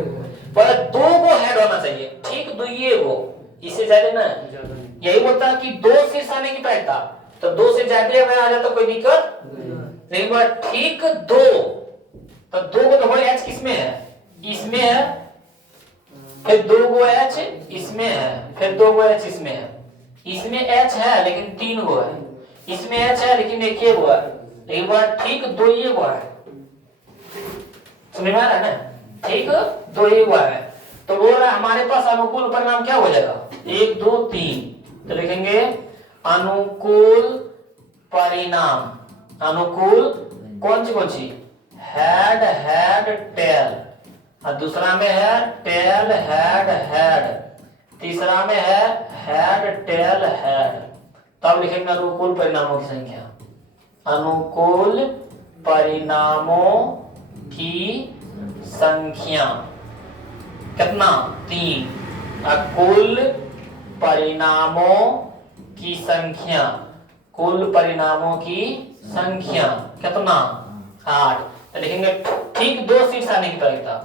पर 2 को हेड होना चाहिए, ठीक 2 ये को, इससे ज्यादा ना, यही बोलता है कि 2 शीर्ष आने की प्रायिकता। तो 2 से ज्यादा अगर आ जाता कोई दिक्कत नहीं, ठीक 2, तो 2 को तो एच किसमें है, इसमें है, फिर 2 गो एच इसमें है, फिर 2 गो एच इसमें है, इसमें एच है लेकिन 3 गो है, इसमें एच है लेकिन एक ही गो है, लेकिन ठीक 2 ही गो है, समझ में आ रहा है ना, ठीक 2 ही गो है। तो बोल रहा है हमारे पास अनुकूल परिणाम क्या हो जाएगा, 1 2 3, तो लिखेंगे अनुकूल परिणाम, अनुकूल कौन सी हेड हेड टेल, और दूसरा में है टेल हेड हेड, तीसरा में है हेड टेल हेड। तब लिखेंगे अनुकूल परिणामों की संख्या। अनुकूल परिणामों की संख्या कितना 3, और कुल परिणामों की संख्या, कुल परिणामों की संख्या कितना 8। तो लिखेंगे ठीक 2 शीर्ष आने की प्रायिकता,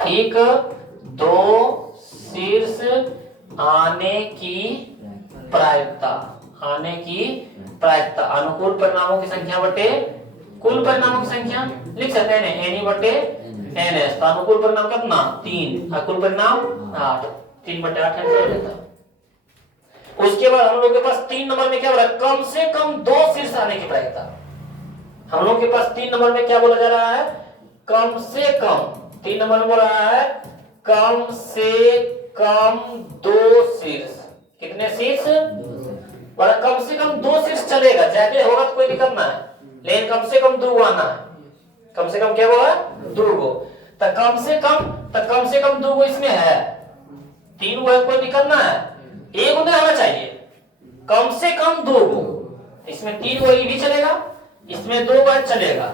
ठीक 2 शीर्ष आने की प्रायिकता, आने की प्रायिकता। अनुकूल परिणामों की संख्या बटे कुल परिणामों की संख्या लिख सकते हैं एनी बटे एनएस। तो अनुकूल परिणाम कितना 3, और कुल परिणाम 8, 3 बटे 8 हो जाता। उसके बाद हम लोग के पास 3 नंबर में क्या बोला, कम से कम 2 शीर्ष आने की प्रायिकता। हम लोग के पास 3 नंबर में क्या बोला जा रहा है, कम से कम 3 नंबर में बोल रहा है कम से कम 2 शीर्ष। कितने शीर्ष, बोला कम से कम 2 शीर्ष चलेगा, ज्यादा होगा तो कोई दिक्कत ना है, लेकिन कम से कम 2 आना है। कम से कम क्या हुआ 2 गो, तो कम से कम 2 गो इसमें है, 3 गो है कोई दिक्कत ना है, 1 गो नहीं होना चाहिए, कम से कम 2 गो। इसमें 3 गो भी चलेगा, इसमें 2 गो चलेगा,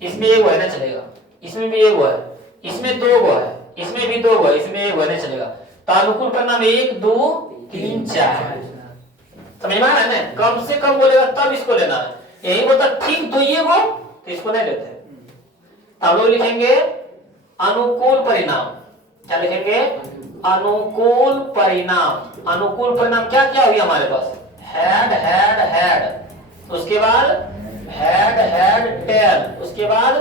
इसमें 1 गो है ना चलेगा, इसमें भी 1 गो है, इसमें 2 गो है, इसमें भी 2 गो है, इसमें 1 गो नहीं चलेगा। तो अनुकूल परिणाम 1 2 3 4, समझ में आ रहा है ना। कम से कम बोलेगा तब इसको लेना है, यही बोलता ठीक 2 ये गो तो इसको नहीं लेते। अब लोग लिखेंगे अनुकूल परिणाम, क्या लिखेंगे अनुकूल परिणाम। अनुकूल परिणाम क्या क्या हुई हमारे पास, हेड हेड हेड, उसके बाद हेड हेड टेल, उसके बाद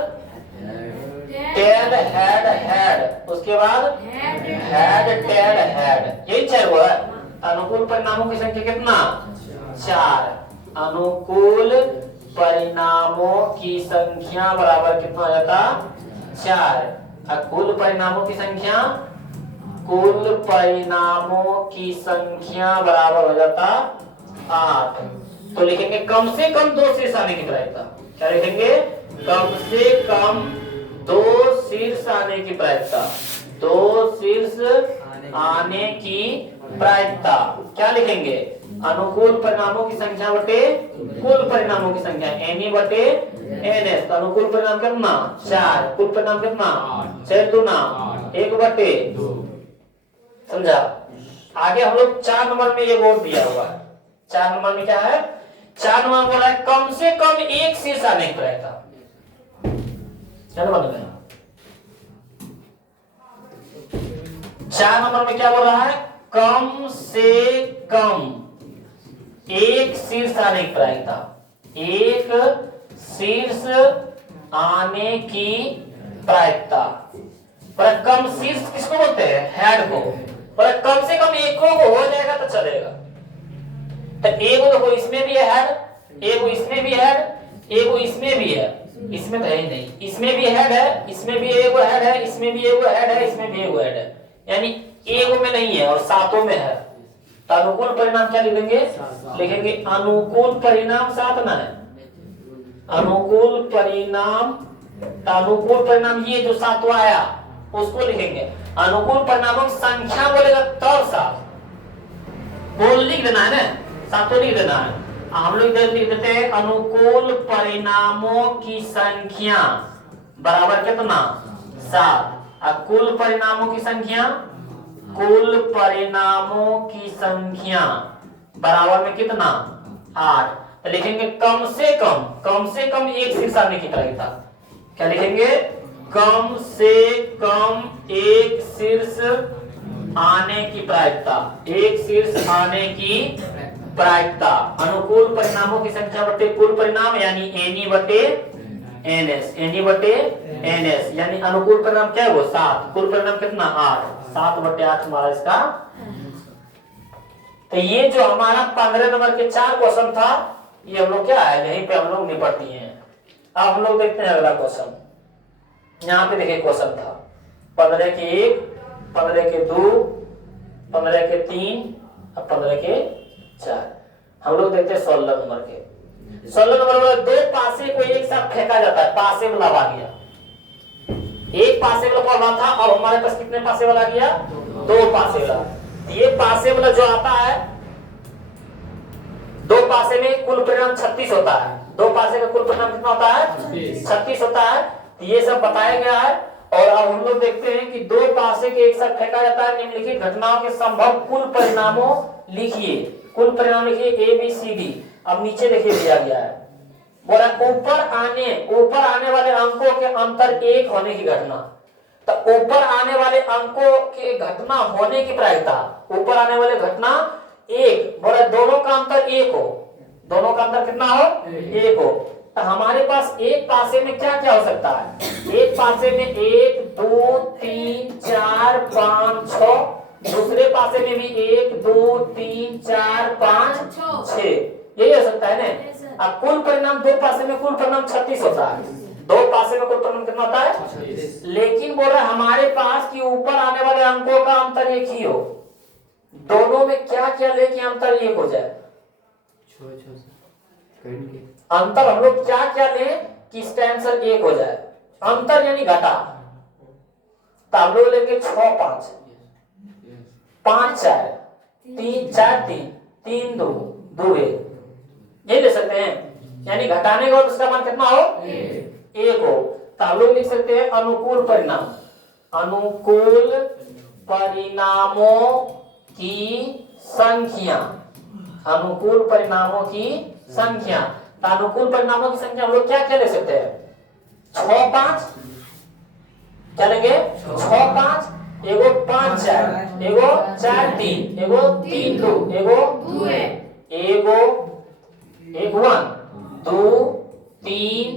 टेल हेड हेड, उसके बाद हेड टेल हेड, यही 4 हुआ है। अनुकूल परिणामों की संख्या कितना 4। अनुकूल परिणामों की संख्या बराबर कितना हो जाता 4, और कुल परिणामों की संख्या, कुल परिणामों की संख्या बराबर हो जाता 8। तो लिखेंगे कम से कम 2 शीर्ष आने की प्रायिकता, क्या लिखेंगे कम से कम 2 शीर्ष आने की प्रायिकता, 2 शीर्ष आने की प्रायिकता। क्या लिखेंगे अनुकूल परिणामों की संख्या बटे कुल परिणामों की संख्या, एनी बटे एनएस। तो अनुकूल परिणाम कितना 4, कुल परिणाम कितना 4 दूना 1 बटे 2। समझा। आगे हम लोग 4 नंबर में एक और दिया हुआ है। 4 नंबर में क्या है, 4 नंबर में बोला है कम से कम 1 शीर्ष आने की प्रायिकता। क्या मतलब है 4 नंबर में क्या बोल रहा है, कम से कम 1 शीर्ष आने की प्रायिकता, 1 शीर्ष आने की प्रायिकता। पर कम शीर्ष किसको बोलते हैं, हेड को। पर कम से कम 1 को हो जाएगा तो चलेगा। तो 1 देखो इसमें भी है हेड, 1 इसमें भी है, 1 इसमें भी है, इसमें तो है ही नहीं, इसमें भी हेड है, इसमें भी 1 हेड है, इसमें भी 1 हेड है, इसमें भी 1 हेड है, यानी 1 में नहीं है और 7 में है। तो अनुकूल परिणाम क्या लिखेंगे, लिखेंगे अनुकूल परिणाम 7 ना है, अनुकूल परिणाम। अनुकूल परिणाम ये जो 7वां आया उसको लिखेंगे। अनुकूल परिणामों की संख्या बोलेगा तब 7 बोल लिख देना है ना, 7 लिख देना है। हम लोग लिख देते हैं अनुकूल परिणामों की संख्या बराबर कितना 7, और कुल परिणामों की संख्या, कुल परिणामों की संख्या बराबर में कितना 8। तो लिखेंगे कम से कम 1 शीर्ष आने की प्रायिकता। क्या लिखेंगे, कम से कम 1 शीर्ष आने की प्रायिकता, 1 शीर्ष आने की प्रायिकता। अनुकूल परिणामों की संख्या बटे कुल परिणाम, यानी एनी बटे एनएस, एनी बटे एनएस, यानी अनुकूल परिणाम क्या है वो 7, कुल परिणाम कितना 8, 7 बटे 8 हमारा इसका। तो ये जो हमारा 15 नंबर के 4 क्वेश्चन था, ये हम लोग क्या है यहीं पे हम लोग निपट लिए हैं। अब हम लोग देखते हैं अगला क्वेश्चन। यहाँ पे देखिए क्वेश्चन था 15 के 1, 15 के 2, 15 के 3 और 15 के 4। हम लोग देखते हैं 16 नंबर के। 16 नंबर बोला दो पासे को एक साथ फेंका जाता है, पासे वाला आ गया, एक पासे वाला पढ़ रहा था, अब हमारे पास कितने पासे वाला आ गया, दो पासे वाला। ये पासे वाला जो आता है, दो पासे में कुल परिणाम 36 होता है, दो पासे का कुल परिणाम कितना होता है, 36 होता है। ये सब बताया गया है। और अब हम लोग देखते हैं कि दो पासे के एक साथ फेंका जाता है, निम्नलिखित घटनाओं के संभव कुल परिणामों लिखिए, कुल परिणाम लिखिए ए बी सी डी। अब नीचे देखिए दिया गया है, बोला ऊपर आने वाले अंकों के अंतर एक होने की घटना। तो ऊपर आने वाले अंकों के घटना होने की प्रायिकता, ऊपर आने वाले घटना एक, बोला दोनों का अंतर एक हो, दोनों का अंतर कितना हो, एक हो। तो हमारे पास एक पासे में क्या क्या हो सकता है, एक पासे में 1 2 3 4 5 6, दूसरे पासे में भी 1 2 3 4 5 6, यही हो सकता है ना। अब कुल परिणाम दो पासे में कुल परिणाम 36 होता है, दो पासे में कुल परिणाम कितना होता है, लेकिन बोल रहा हमारे पास कि ऊपर आने वाले अंकों का अंतर एक ही हो, दोनों में क्या क्या ले कि अंतर एक हो जाए, अंतर हम लोग क्या क्या ले कि इसका आंसर एक हो जाए, अंतर यानी घटा। तो हम लोग लेंगे 6 5 5 4 3 4 3 3 2 2 1, ये ले सकते हैं, यानी घटाने का उसका मान कितना हो, एक हो। तो हम लोग लिख सकते हैं अनुकूल परिणाम, अनुकूल परिणामों की संख्या, अनुकूल परिणामों की संख्या। तो अनुकूल परिणामों की संख्या हम लोग क्या क्या ले सकते हैं, 6 5, क्या लेंगे 6 5, एगो 5 4, एगो 4 3, एगो 3 2, एगो 2 एगो 1 2 3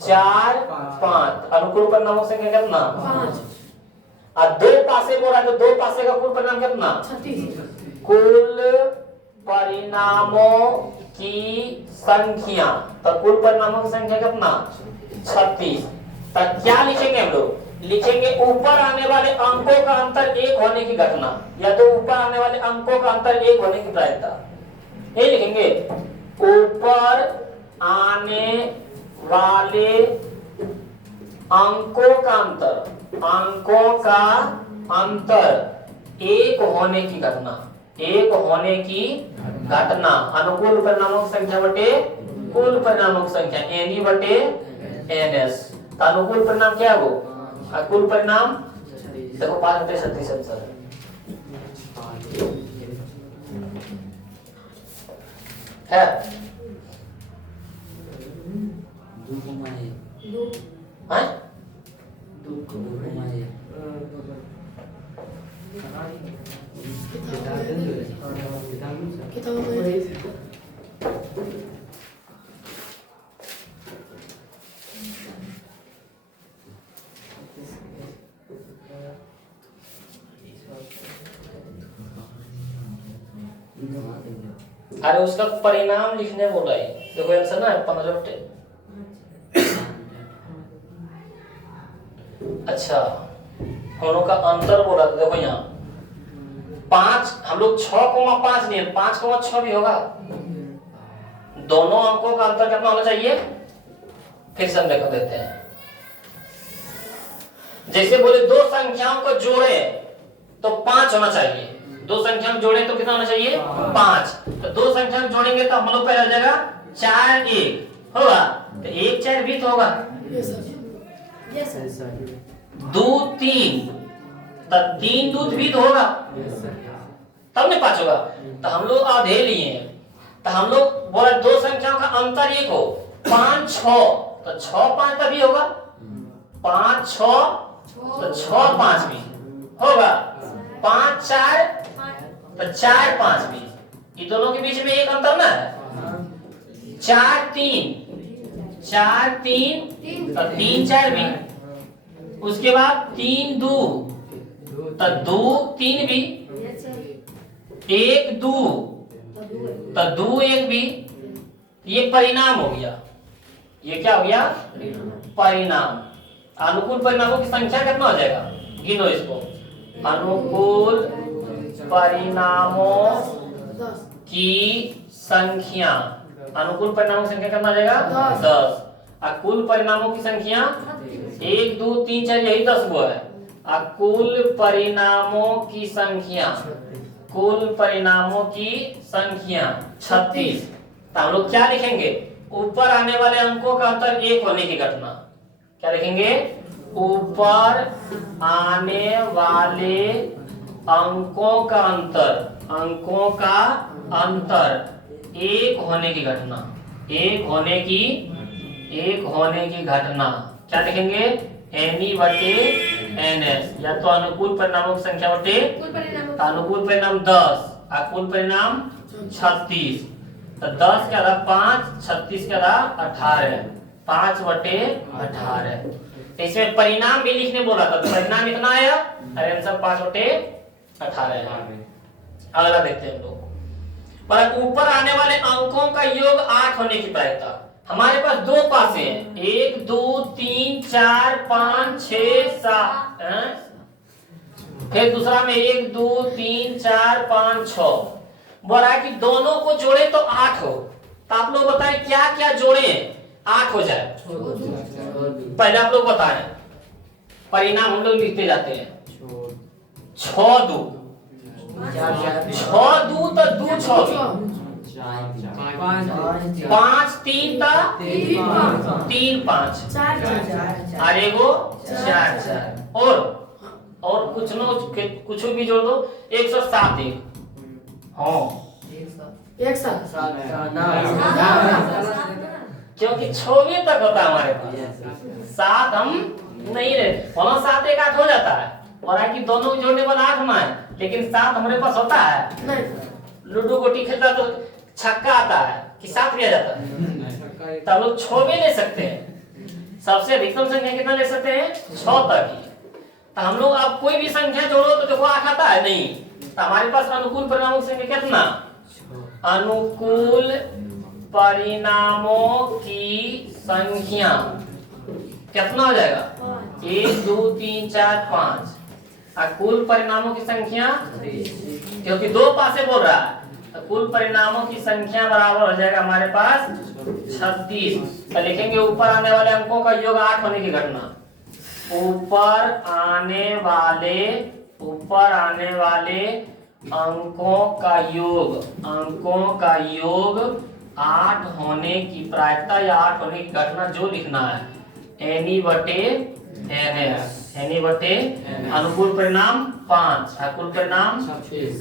4 5। अनुकूल परिणामों से क्या कितना 5, और दो पासे बोला तो दो पासे का कुल परिणाम कितना 36, कुल परिणामों की संख्या, तो कुल परिणामों की संख्या कितना 36। तो क्या लिखेंगे हम लोग, लिखेंगे ऊपर आने वाले अंकों का अंतर एक होने की घटना, या तो ऊपर आने वाले अंकों का अंतर एक होने की प्रायिकता, ये लिखेंगे ऊपर आने वाले अंकों का अंतर, अंकों का अंतर एक होने की घटना, एक होने की घटना। अनुकूल परिणामों की संख्या बटे कुल परिणामों की संख्या, एन बटे एन एस। तो अनुकूल परिणाम क्या हो, कुल परिणाम देखो 5 बटे 36 आंसर है। अरे उसका परिणाम लिखने बोल रहा है, देखो आंसर ना 15 बटे। अच्छा दोनों का अंतर बोल रहा था, देखो यहाँ 5, हम लोग 6,5 नहीं 5,6 भी होगा, दोनों अंकों का अंतर कितना होना चाहिए, फिर से हम देखो देते हैं। जैसे बोले दो संख्याओं को जोड़े तो 5 होना चाहिए, दो संख्या में जोड़े तो कितना होना चाहिए 5। तो दो संख्या में जोड़ेंगे तो हम लोग पहले हो जाएगा 4 1 होगा, तो 1 4 भी तो होगा, 2 3, तो 3 दूध भी तो होगा, तब नहीं 5 होगा। तो हम लोग आधे लिए हैं, तो हम लोग बोला दो संख्याओं का अंतर एक हो, 5 6, तो 6 5 तभी होगा, 5 6, तो 6 5 भी होगा, 5 4, तो 4 5 भी, ये दोनों के बीच में एक अंतर ना है, 4 3, 4 3, तो 3 4 भी, उसके बाद 3 2, तो 2 3 भी, 1 2, तो 2 1 भी, ये परिणाम हो गया, ये क्या हो गया परिणाम। अनुकूल परिणामों की संख्या कितना हो जाएगा, गिनो इसको, अनुकूल परिणामों की संख्या अनुकूल परिणामों की संख्या कितना आ जाएगा 10। और कुल परिणामों की संख्या 1 2 3 4 यही 10 गो है। और कुल परिणामों की संख्या 36। तो हम लोग क्या लिखेंगे, ऊपर आने वाले अंकों का अंतर 1 होने की घटना। क्या लिखेंगे, ऊपर आने वाले अंकों का अंतर 1 होने की घटना। 1 होने की घटना क्या लिखेंगे, NE/NS, या तो अनुकूल परिणामों की संख्या बटे अनुकूल परिणाम 10 और कुल परिणाम 36। तो 10 के आधा 5, 36 के आधा 18, 5/18। तो इसमें परिणाम भी लिखने बोला था, तो परिणाम इतना आया, अरे आंसर 5/18 है। अगला देखते हैं हम लोग, पर ऊपर आने वाले अंकों का योग 8 होने की प्रायिकता। हमारे पास 2 पासे हैं, 1 2 3 4 5 6 7, फिर दूसरा में 1 2 3 4 5 6। बोल रहा है कि दोनों को जोड़े तो 8 हो। तो आप लोग बताएं क्या क्या जोड़े 8 हो जाए। पहले आप लोग बताएं, परिणाम हम लोग लिखते जाते हैं। 6 2 तो 2 6 5 3 ता 3 5 और एगो 4 4 और कुछ भी जोड़ दो 107 एक। हाँ क्योंकि 6 तक होता है हमारे पास, 7 हम नहीं रहे। 7 1 8 हो जाता है, और आगे दोनों जोड़ने वाला 8 होना है, लेकिन 7 हमारे पास होता है। लूडो गोटी खेलता तो छक्का आता है कि 7 लिया जाता है, तो हम लोग 6 भी ले सकते हैं। सबसे अधिकतम संख्या कितना ले सकते हैं, 6 तक ही। तो हम लोग अब कोई भी संख्या जोड़ो तो देखो 8 आता है नहीं। तो हमारे पास अनुकूल परिणामों की संख्या कितना, अनुकूल परिणामों की संख्या कितना हो जाएगा, 1 2 3 4 5। और कुल परिणामों की संख्या, क्योंकि 2 पासे बोल रहा है, तो कुल परिणामों की संख्या बराबर हो जाएगा हमारे पास 36। तो लिखेंगे ऊपर आने वाले अंकों का योग 8 होने की घटना। ऊपर आने वाले अंकों का योग 8 होने की प्रायिकता या 8 होने की घटना जो लिखना है, NE/NS। अनुकूल परिणाम 5 और कुल परिणाम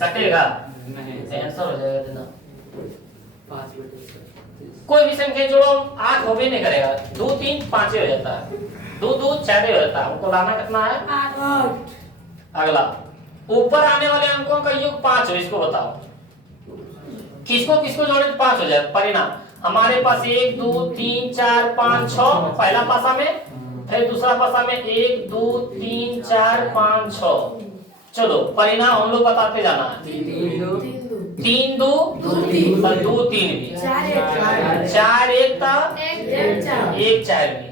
कटेगा, आंसर हो जाएगा इतना। कोई भी संख्या जोड़ो 8 होबे नहीं करेगा, 2 3 5 हो जाता है, 2 2 4 हो जाता है। हमको लाना कितना है, 8। अगला, ऊपर आने वाले अंकों का योग 5 हो, इसको बताओ। किसको जोड़े तो 5 हो जाए। परिणाम हमारे पास 1 2 3 4 5 6 पहला पासा में, फिर दूसरा पासा में 1 2 3 4 5 6। चलो परिणाम हम लोग बताते जाना है। 3 2 3 और 2 3 भी, 4 1 था 1 4 भी।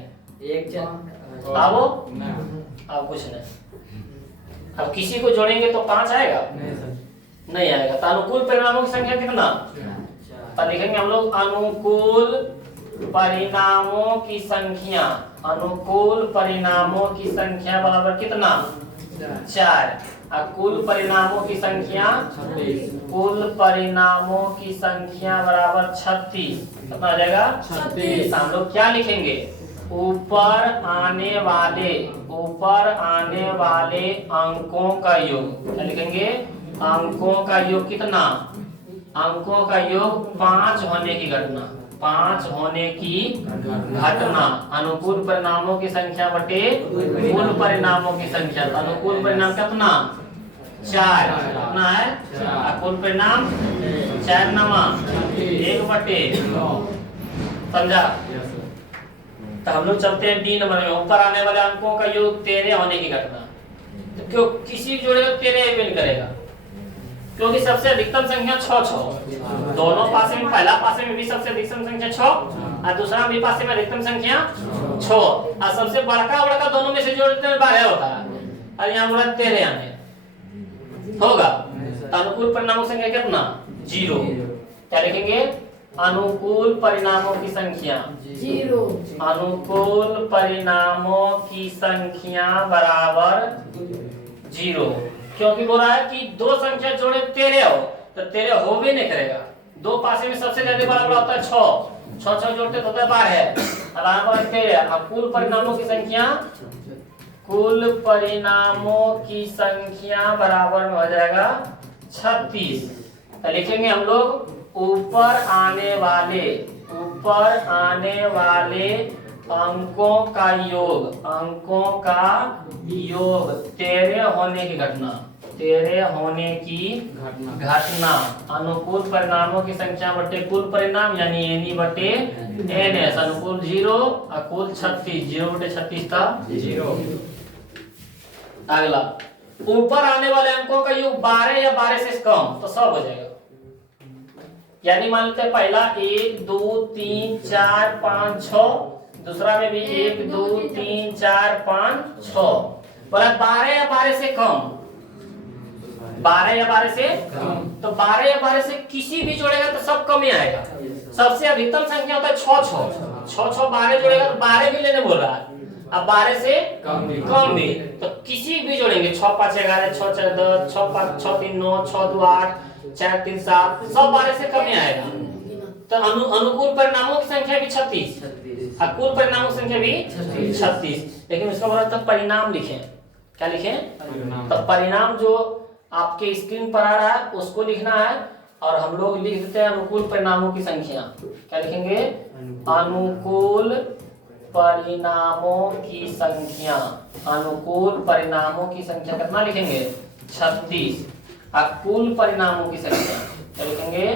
अब कुछ नहीं। अब किसी को जोड़ेंगे तो 5 आएगा, नहीं आएगा। तो अनुकूल परिणामों की संख्या कितना, तो लिखेंगे हम लोग अनुकूल परिणामों की संख्या बराबर कितना, 4। और कुल परिणामों की संख्या बराबर 36। कितना आ जाएगा, 36। हम लोग क्या लिखेंगे, ऊपर आने वाले अंकों का योग। क्या लिखेंगे, अंकों का योग कितना, अंकों का योग 5 होने की घटना। 5 होने की घटना अनुकूल परिणामों की संख्या बटे कुल परिणामों की संख्या। तो अनुकूल परिणाम कितना, 4 कितना है, कुल परिणाम 4 नमा 1/9। समझा। तो हम लोग चलते हैं D नंबर में, ऊपर आने वाले अंकों का योग 13 होने की घटना। तो क्यों किसी जोड़ेगा 13 विन करेगा, क्योंकि सबसे अधिकतम संख्या 6 दोनों पासे में, पहला पासे में भी सबसे अधिकतम संख्या 6 और दूसरा भी पासे में अधिकतम संख्या 6 और सबसे बड़का दोनों में से जोड़ते हैं 12 होता है, और यहाँ बोला 13 आने होगा। तो अनुकूल परिणामों की संख्या कितना, 0। क्या लिखेंगे, अनुकूल परिणामों की संख्या 0 अनुकूल परिणामों की संख्या बराबर 0, क्योंकि बोल रहा है कि दो संख्या जोड़े 13 हो, तो 13 हो भी नहीं करेगा। दो पासे में सबसे ज्यादा बराबर होता है 6, 6 जोड़ते तो होता है 12, बराबर 13। अब कुल परिणामों की संख्या, कुल परिणामों की संख्या बराबर में हो जाएगा 36। तो लिखेंगे हम लोग ऊपर आने वाले अंकों का योग, अंकों का योग 13 होने की घटना, 13 होने की घटना अनुकूल परिणामों की संख्या बटे कुल परिणाम, यानी एनी बटे एन। अनुकूल 0 और कुल 36, 0 बटे 36 का 0। अगला, ऊपर आने वाले अंकों का योग 12 या 12 से कम, तो सब हो जाएगा। यानी मान लेते हैं पहला 1 2 3 4 5 6, दूसरा में भी 1 2 3 4 5 6, बोला 12 या 12 से कम, 12 या 12 से कम, तो 12 या 12 से किसी भी जोड़ेगा तो सब कम ही आएगा। सबसे अधिकतम संख्या होता है 6 6 12 जोड़ेगा तो 12 भी लेने बोल रहा है। अब 12 से कम भी, तो किसी भी जोड़ेंगे 6 5 11 6 4 10 6 5 6 3 9 6 2 8 4 3 7, सब 12 से कम ही आएगा। तो अनुकूल परिणामों की संख्या भी 36 और कुल परिणामों की संख्या भी 36। लेकिन उसका बोला तब परिणाम लिखें, क्या लिखें? तो परिणाम जो आपके स्क्रीन पर आ रहा है उसको लिखना है, और हम लोग लिख देते हैं अनुकूल परिणामों की संख्या। क्या लिखेंगे? अनुकूल परिणामों की संख्या, अनुकूल परिणामों की संख्या कितना लिखेंगे? 36। अब कुल परिणामों की संख्या क्या लिखेंगे?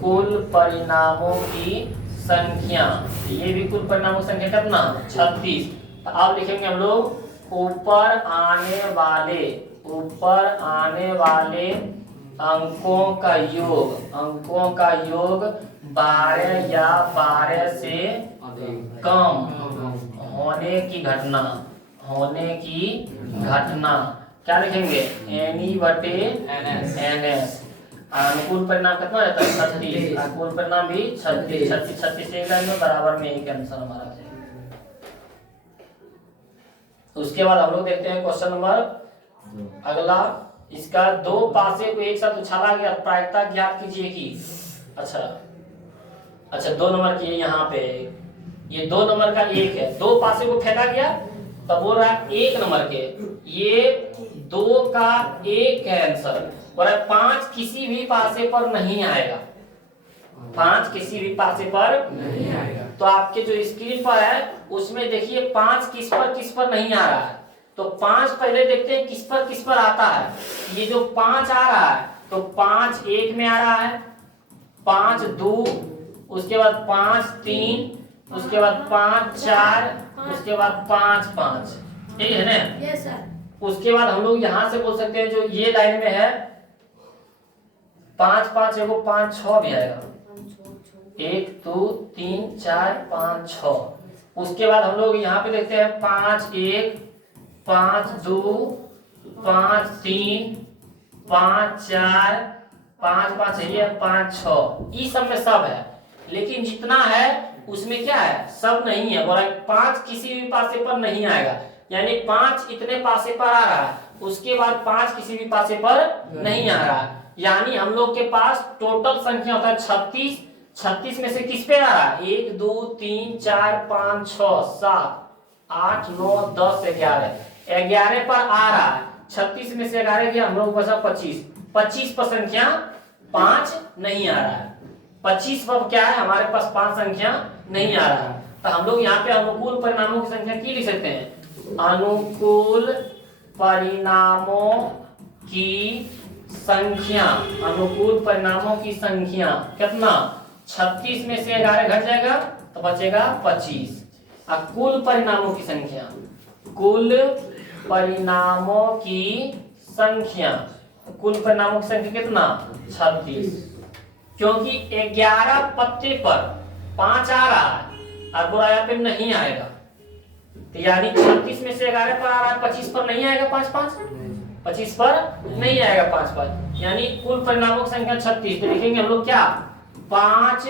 कुल परिणामों की संख्या, ये भी कुल परिणामों की संख्या कितना? 36। तो अब लिखेंगे हम लोग ऊपर आने वाले अंकों का योग, अंकों का योग 12 या 12 से कम होने की घटना, क्या लिखेंगे? एनी बटे एनएस। अनुकूल परिणाम कितना रहता है? 36। अनुकूल परिणाम भी 36 एक लाइन में बराबर में एक आंसर हमारा है। उसके बाद हम लोग देखते हैं क्वेश्चन नंबर अगला। इसका दो पासे को एक साथ उछाला गया, प्रायिकता ज्ञात कीजिए कि। अच्छा 2 नंबर की यहाँ पे, ये 2 नंबर का 1 है, दो पासे को फेंका गया, तब बोल रहा है 1 नंबर के, ये 2 का 1 है आंसर। बोल रहा है 5 किसी भी पासे पर नहीं आएगा, 5 किसी भी पासे पर नहीं आएगा। तो आपके जो स्क्रीन पर है उसमें देखिए 5 किस पर नहीं आ रहा है, तो 5 पहले देखते हैं किस पर आता है। ये जो 5 आ रहा है तो 5 1 में आ रहा है, 5 2, उसके बाद 5 3, उसके बाद 5 4, उसके बाद 5 5, ठीक है ना? Yes sir. उसके बाद हम लोग यहाँ से बोल सकते हैं जो ये लाइन में है 5 5 एगो 5 6 भी आएगा, 1 2 3 4 5 6। उसके बाद हम लोग यहाँ पे देखते हैं 5 1 5 2 5 3 5 4 5 5 है, 5 6, इस सब में सब है, लेकिन जितना है उसमें क्या है? सब नहीं है। बोला 5 किसी भी पासे पर नहीं आएगा, यानी 5 इतने पासे पर आ रहा है, उसके बाद 5 किसी भी पासे पर नहीं आ रहा है। यानी हम लोग के पास टोटल संख्या होता है 36। 36 में से किस पे आ रहा है? 1 2 3 4 5 6 7 8 9 10 11 पर आ रहा है। 36 में से 11 गया, हम लोग बचा 25। 25 पर संख्या 5 नहीं आ रहा है। 25 पर क्या है? हमारे पास 5 संख्या नहीं आ रहा है। तो हम लोग यहाँ पे अनुकूल परिणामों की संख्या की लिख सकते हैं? अनुकूल परिणामों की संख्या, अनुकूल परिणामों की संख्या कितना? 36 में से 11 घट जाएगा तो बचेगा 25। अब कुल परिणामों की संख्या, कुल परिणामों की संख्या, कुल परिणामों की संख्या कितना? 36, क्योंकि 11 पत्ते पर 5 आ रहा है और पूरा यहाँ पे नहीं आएगा, तो यानी 36 में से 11 पर आ रहा है, 25 पर नहीं आएगा 5 5, 25 पर नहीं आएगा 5 5, यानी कुल परिणामों की संख्या 36। तो लिखेंगे हम लोग क्या? 5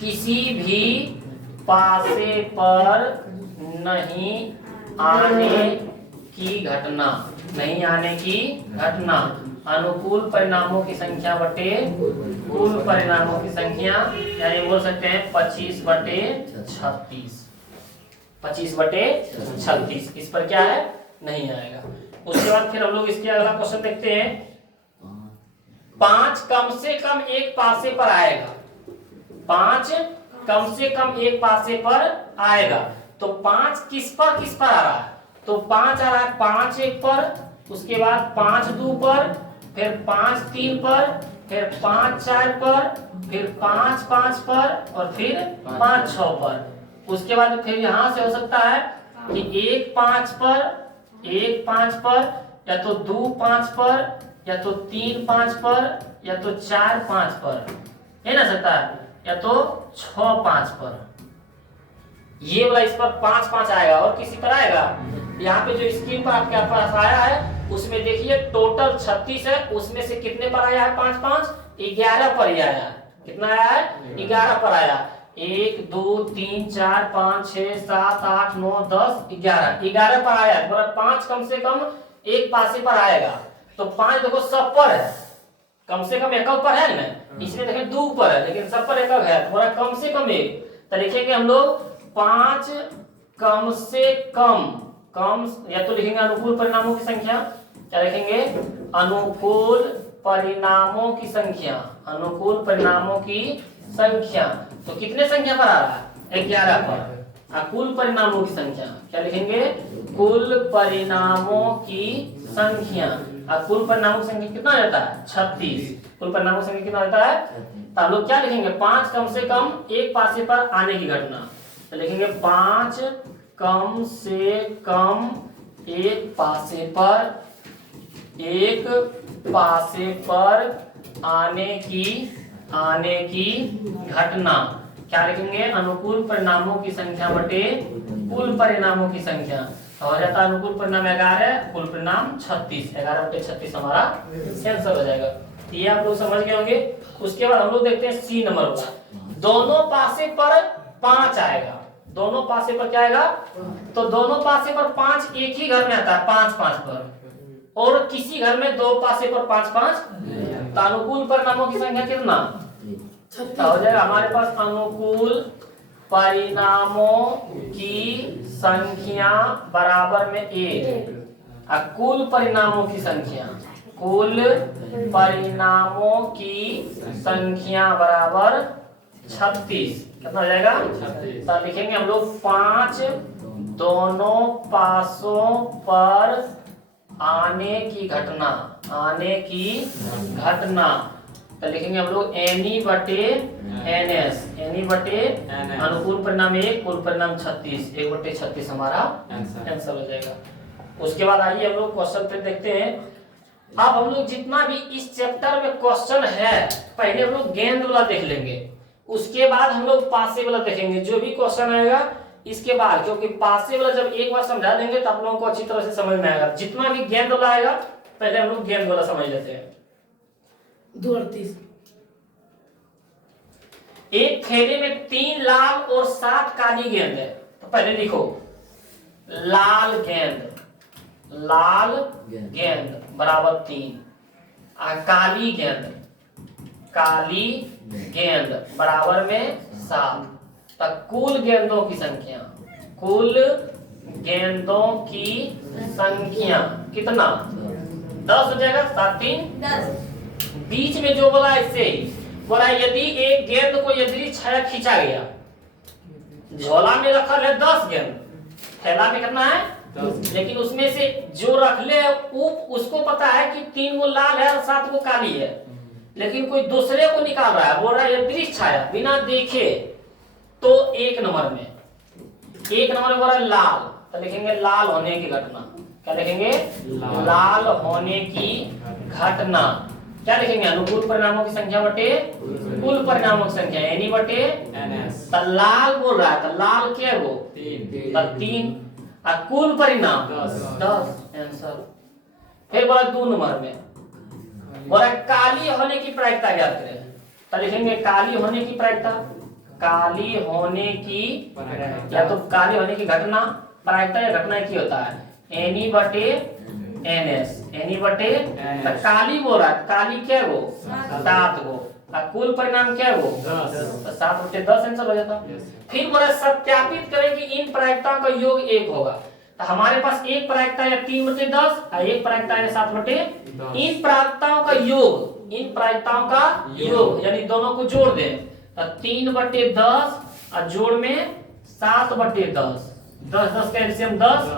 किसी भी पासे पर नहीं आने की घटना, नहीं आने की घटना अनुकूल परिणामों की संख्या बटे कुल परिणामों की संख्या, यानी बोल सकते हैं 25/36। 25/36 इस पर क्या है, नहीं आएगा। उसके बाद फिर हम लोग इसके अगला क्वेश्चन देखते हैं। 5 कम से कम एक पासे पर आएगा, 5 कम से कम एक पासे पर आएगा, तो 5 किस पर आ रहा है, तो 5 आ रहा है 5 1 पर, उसके बाद 5 2 पर, फिर 5 3 पर, फिर 5 4 पर, फिर 5 5 पर, और फिर 5 6 पर। उसके बाद फिर यहां से हो सकता है कि 1 5 पर, 1 5 पर, या तो 2 5 पर, या तो 3 5 पर, या तो 4 5 पर, ये ना सकता है, या तो 6 5 पर। ये वाला इस पर 5 5 आएगा, और किसी पर आएगा, यहाँ पे जो स्क्रीन पर आपके पास आया है उसमें देखिए टोटल 36 है, उसमें से कितने पर आया है 5 5, 11 पर ही आया है। कितना आया है, 11 पर आया। 1 2 3 4 5 6 7 8 9 10 11 पर आया है। मतलब 5 कम से कम एक पासे पर आएगा, तो 5 देखो सब पर है, कम से कम एक पर है ना, इसमें देखें 2 पर है, लेकिन सब पर एक है, थोड़ा कम से कम एक, तो लिखेंगे हम लोग 5 कम से कम, या तो लिखेंगे अनुकूल परिणामों की संख्या, क्या लिखेंगे, अनुकूल परिणामों की संख्या, अनुकूल परिणामों की संख्या, तो कितने संख्या पर आ रहा है, 11 पर। कुल परिणामों की संख्या क्या लिखेंगे, कुल परिणामों की संख्या, कुल परिणामों की संख्या कितना रहता है 36, कुल परिणामों की संख्या कितना रहता है, तो हम लोग क्या लिखेंगे 5 कम से कम एक पासे पर आने की घटना, तो लिखेंगे 5 कम से कम एक पासे पर आने की घटना, क्या लिखेंगे, अनुकूल परिणामों की संख्या बटे कुल परिणामों की संख्या, हो जाता है अनुकूल परिणाम 11, कुल परिणाम 36, 11/36 हमारा आंसर हो जाएगा। ये आप लोग समझ गए होंगे। उसके बाद हम लोग देखते हैं सी नंबर का, दोनों पासे पर 5 आएगा, दोनों पासे पर क्या आएगा, तो दोनों पासे पर 5 एक ही घर में आता है 5 5 पर, और किसी घर में 2 पासे पर 5 5, तो अनुकूल परिणामों की संख्या कितना, तो हो जाएगा हमारे पास अनुकूल परिणामों की संख्या बराबर में 1, कुल परिणामों की संख्या, कुल परिणामों की संख्या बराबर 36, कितना हो जाएगा, तो लिखेंगे हम लोग 5 दोनों पासों पर आने की घटना, तो लिखेंगे हम लोग एनी बटे अनुकूल परिणाम 1, कुल परिणाम 36, 1/36 हमारा आंसर हो जाएगा। उसके बाद आइए हम लोग क्वेश्चन फिर देखते हैं। अब हम लोग जितना भी इस चैप्टर में क्वेश्चन है, पहले हम लोग गेंद वाला देख लेंगे, उसके बाद हम लोग पासे वाला देखेंगे, जो भी क्वेश्चन आएगा इसके बाद, क्योंकि पासे वाला जब एक बार समझा देंगे तो आप लोगों को अच्छी तरह से समझ में आएगा। जितना भी गेंद वाला आएगा पहले हम लोग गेंद वाला समझ लेते हैं। 238 एक थैले में 3 लाल और 7 काली गेंद है, तो पहले लिखो लाल गेंद बराबर 3, काली गेंद बराबर में 7, तो कुल गेंदों की संख्या कितना 10 हो जाएगा, 7 3 10। बीच में जो बोला इससे बोला, यदि एक गेंद को यदि छाया खींचा गया, झोला में रखा है 10 गेंद, थैला में कितना है 10, लेकिन उसमें से जो रख ले उसको पता है कि 3 को लाल है और 7 को काली है, लेकिन कोई दूसरे को निकाल रहा है, बोल रहा है यदि छाया बिना देखे, तो 1 नंबर में बोल रहा है लाल, तो लिखेंगे लाल होने की घटना, क्या लिखेंगे लाल होने की घटना, क्या लिखेंगे अनुकूल परिणामों की संख्या बटे कुल परिणामों की संख्या, एनी बटे एनएस, तो लाल बोल रहा है, तो लाल क्या वो 3, और कुल परिणाम 10 आंसर। फिर बोला 2 नंबर में बोला काली होने की प्रायिकता ज्ञात करें, तो लिखेंगे काली होने की प्रायिकता, काली होने की या तो काली होने की घटना प्रायिकता या घटना की होता है एनी बटे एनएस, एनी बटे तो काली बोल रहा है, काली क्या गो 7 गो और कुल परिणाम क्या गो 10, तो 7 बटे 10 आंसर हो जाता। फिर बोला सत्यापित करें कि इन प्रायिकताओं का योग 1 होगा, तो हमारे पास एक प्रायिकता है 3 बटे 10 और एक प्रायिकता है 7 बटे, इन प्रायिकताओं का योग, इन प्रायिकताओं का योग यानी दोनों को जोड़ दें तो 3 बटे 10 और जोड़ में 7 बटे 10, 10 10 का एलसीएम 10,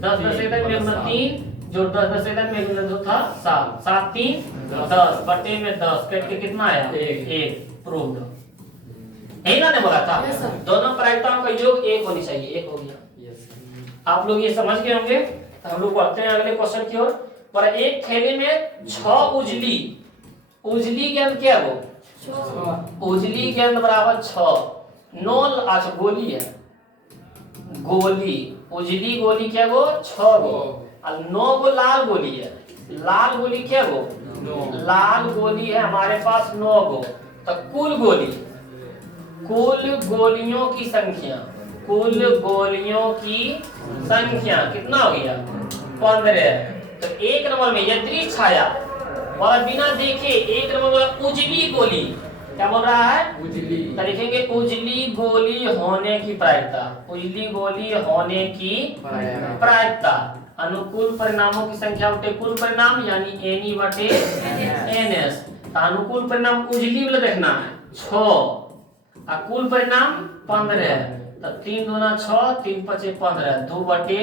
10 10 में 3 जो 10 10 में जो था 7, 7 3 10 बटे में 10 करके कितना आया 1 प्रूव्ड। यही ना ने बोला था दोनों प्रायिकताओं का योग 1 होनी चाहिए, 1 हो गया। आप लोग ये समझ गए होंगे। तो हम लोग पढ़ते हैं अगले क्वेश्चन की ओर। पर एक थैली में 6 उजली, उजली गेंद क्या वो, उजली गेंद बराबर 6, 9 अच्छा गोली है, गोली उजली गोली क्या वो 6 गो और 9 गो लाल गोली है, लाल गोली क्या गो, लाल गोली है हमारे पास 9 गो। तो कुल गोली, कुल गोलियों की संख्या, कुल गोलियों की संख्या कितना हो गया 15। तो एक नंबर में यदि छाया और बिना देखे एक नंबर में उजली गोली क्या बोल रहा है उजली, तो लिखेंगे उजली गोली होने की प्रायिकता, उजली गोली होने की प्रायिकता अनुकूल परिणामों की संख्या बटे कुल परिणाम यानी एनी बटे एनएस। तो अनुकूल परिणाम उजली वाला देखना है 6 और कुल परिणाम 15, तो 3 दूना 6 3 5 15 2 बटे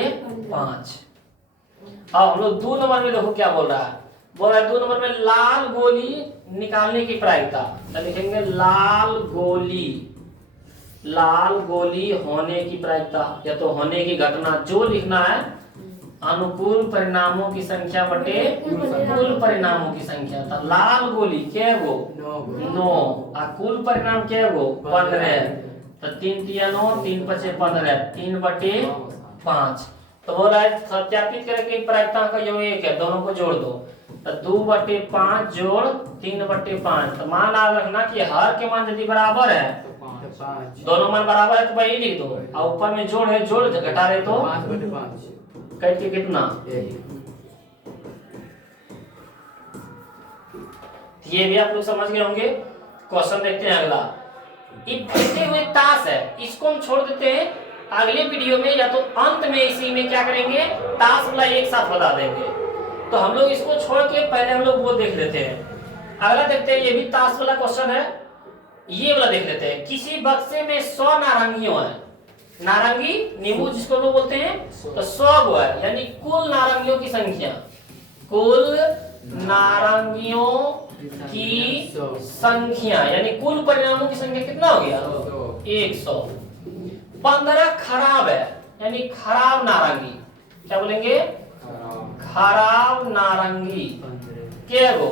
5। अब हम लोग 2 नंबर में देखो क्या बोल रहा है, बोल रहा है 2 नंबर में लाल गोली निकालने की प्रायिकता, तो लिखेंगे लाल गोली, लाल गोली होने की प्रायिकता या तो होने की घटना जो लिखना है अनुकूल परिणामों की संख्या बटे कुल परिणामों की संख्या। तो लाल गोली क्या है वो 9 और कुल परिणाम क्या है वो 15, तो 3 3 9 3 5 15 3 बटे 5। तो बोल रहा है सत्यापित करें कि प्रायिकताओं का योग 1 है, दोनों को जोड़ दो तो 2 बटे 5 जोड़ 3 बटे 5। तो मान याद रखना कि हर के मान यदि बराबर है, दोनों मान बराबर है तो वही लिख दो और ऊपर में जोड़ है, जोड़ घटा रहे तो 5 बटे 5 करके कितना 1। ये भी आप लोग समझ गए होंगे। क्वेश्चन देखते हैं अगला। ये फटे हुए ताश है, इसको हम छोड़ देते हैं अगले वीडियो में या तो अंत में, इसी में क्या करेंगे ताश वाला एक साथ बता देंगे। तो हम लोग इसको छोड़ के पहले हम लोग वो देख लेते हैं। अगला देखते हैं, ये भी ताश वाला क्वेश्चन है, ये वाला देख लेते हैं। किसी बक्से में 100 नारंगियों है, नारंगी नींबू जिसको लोग बोलते हैं, तो 100 गो है यानी कुल नारंगियों की संख्या, कुल नारंगियों की संख्या यानी कुल परिणामों की संख्या कितना हो गया 100। 15 खराब है यानी खराब नारंगी, क्या बोलेंगे खराब नारंगी क्या वो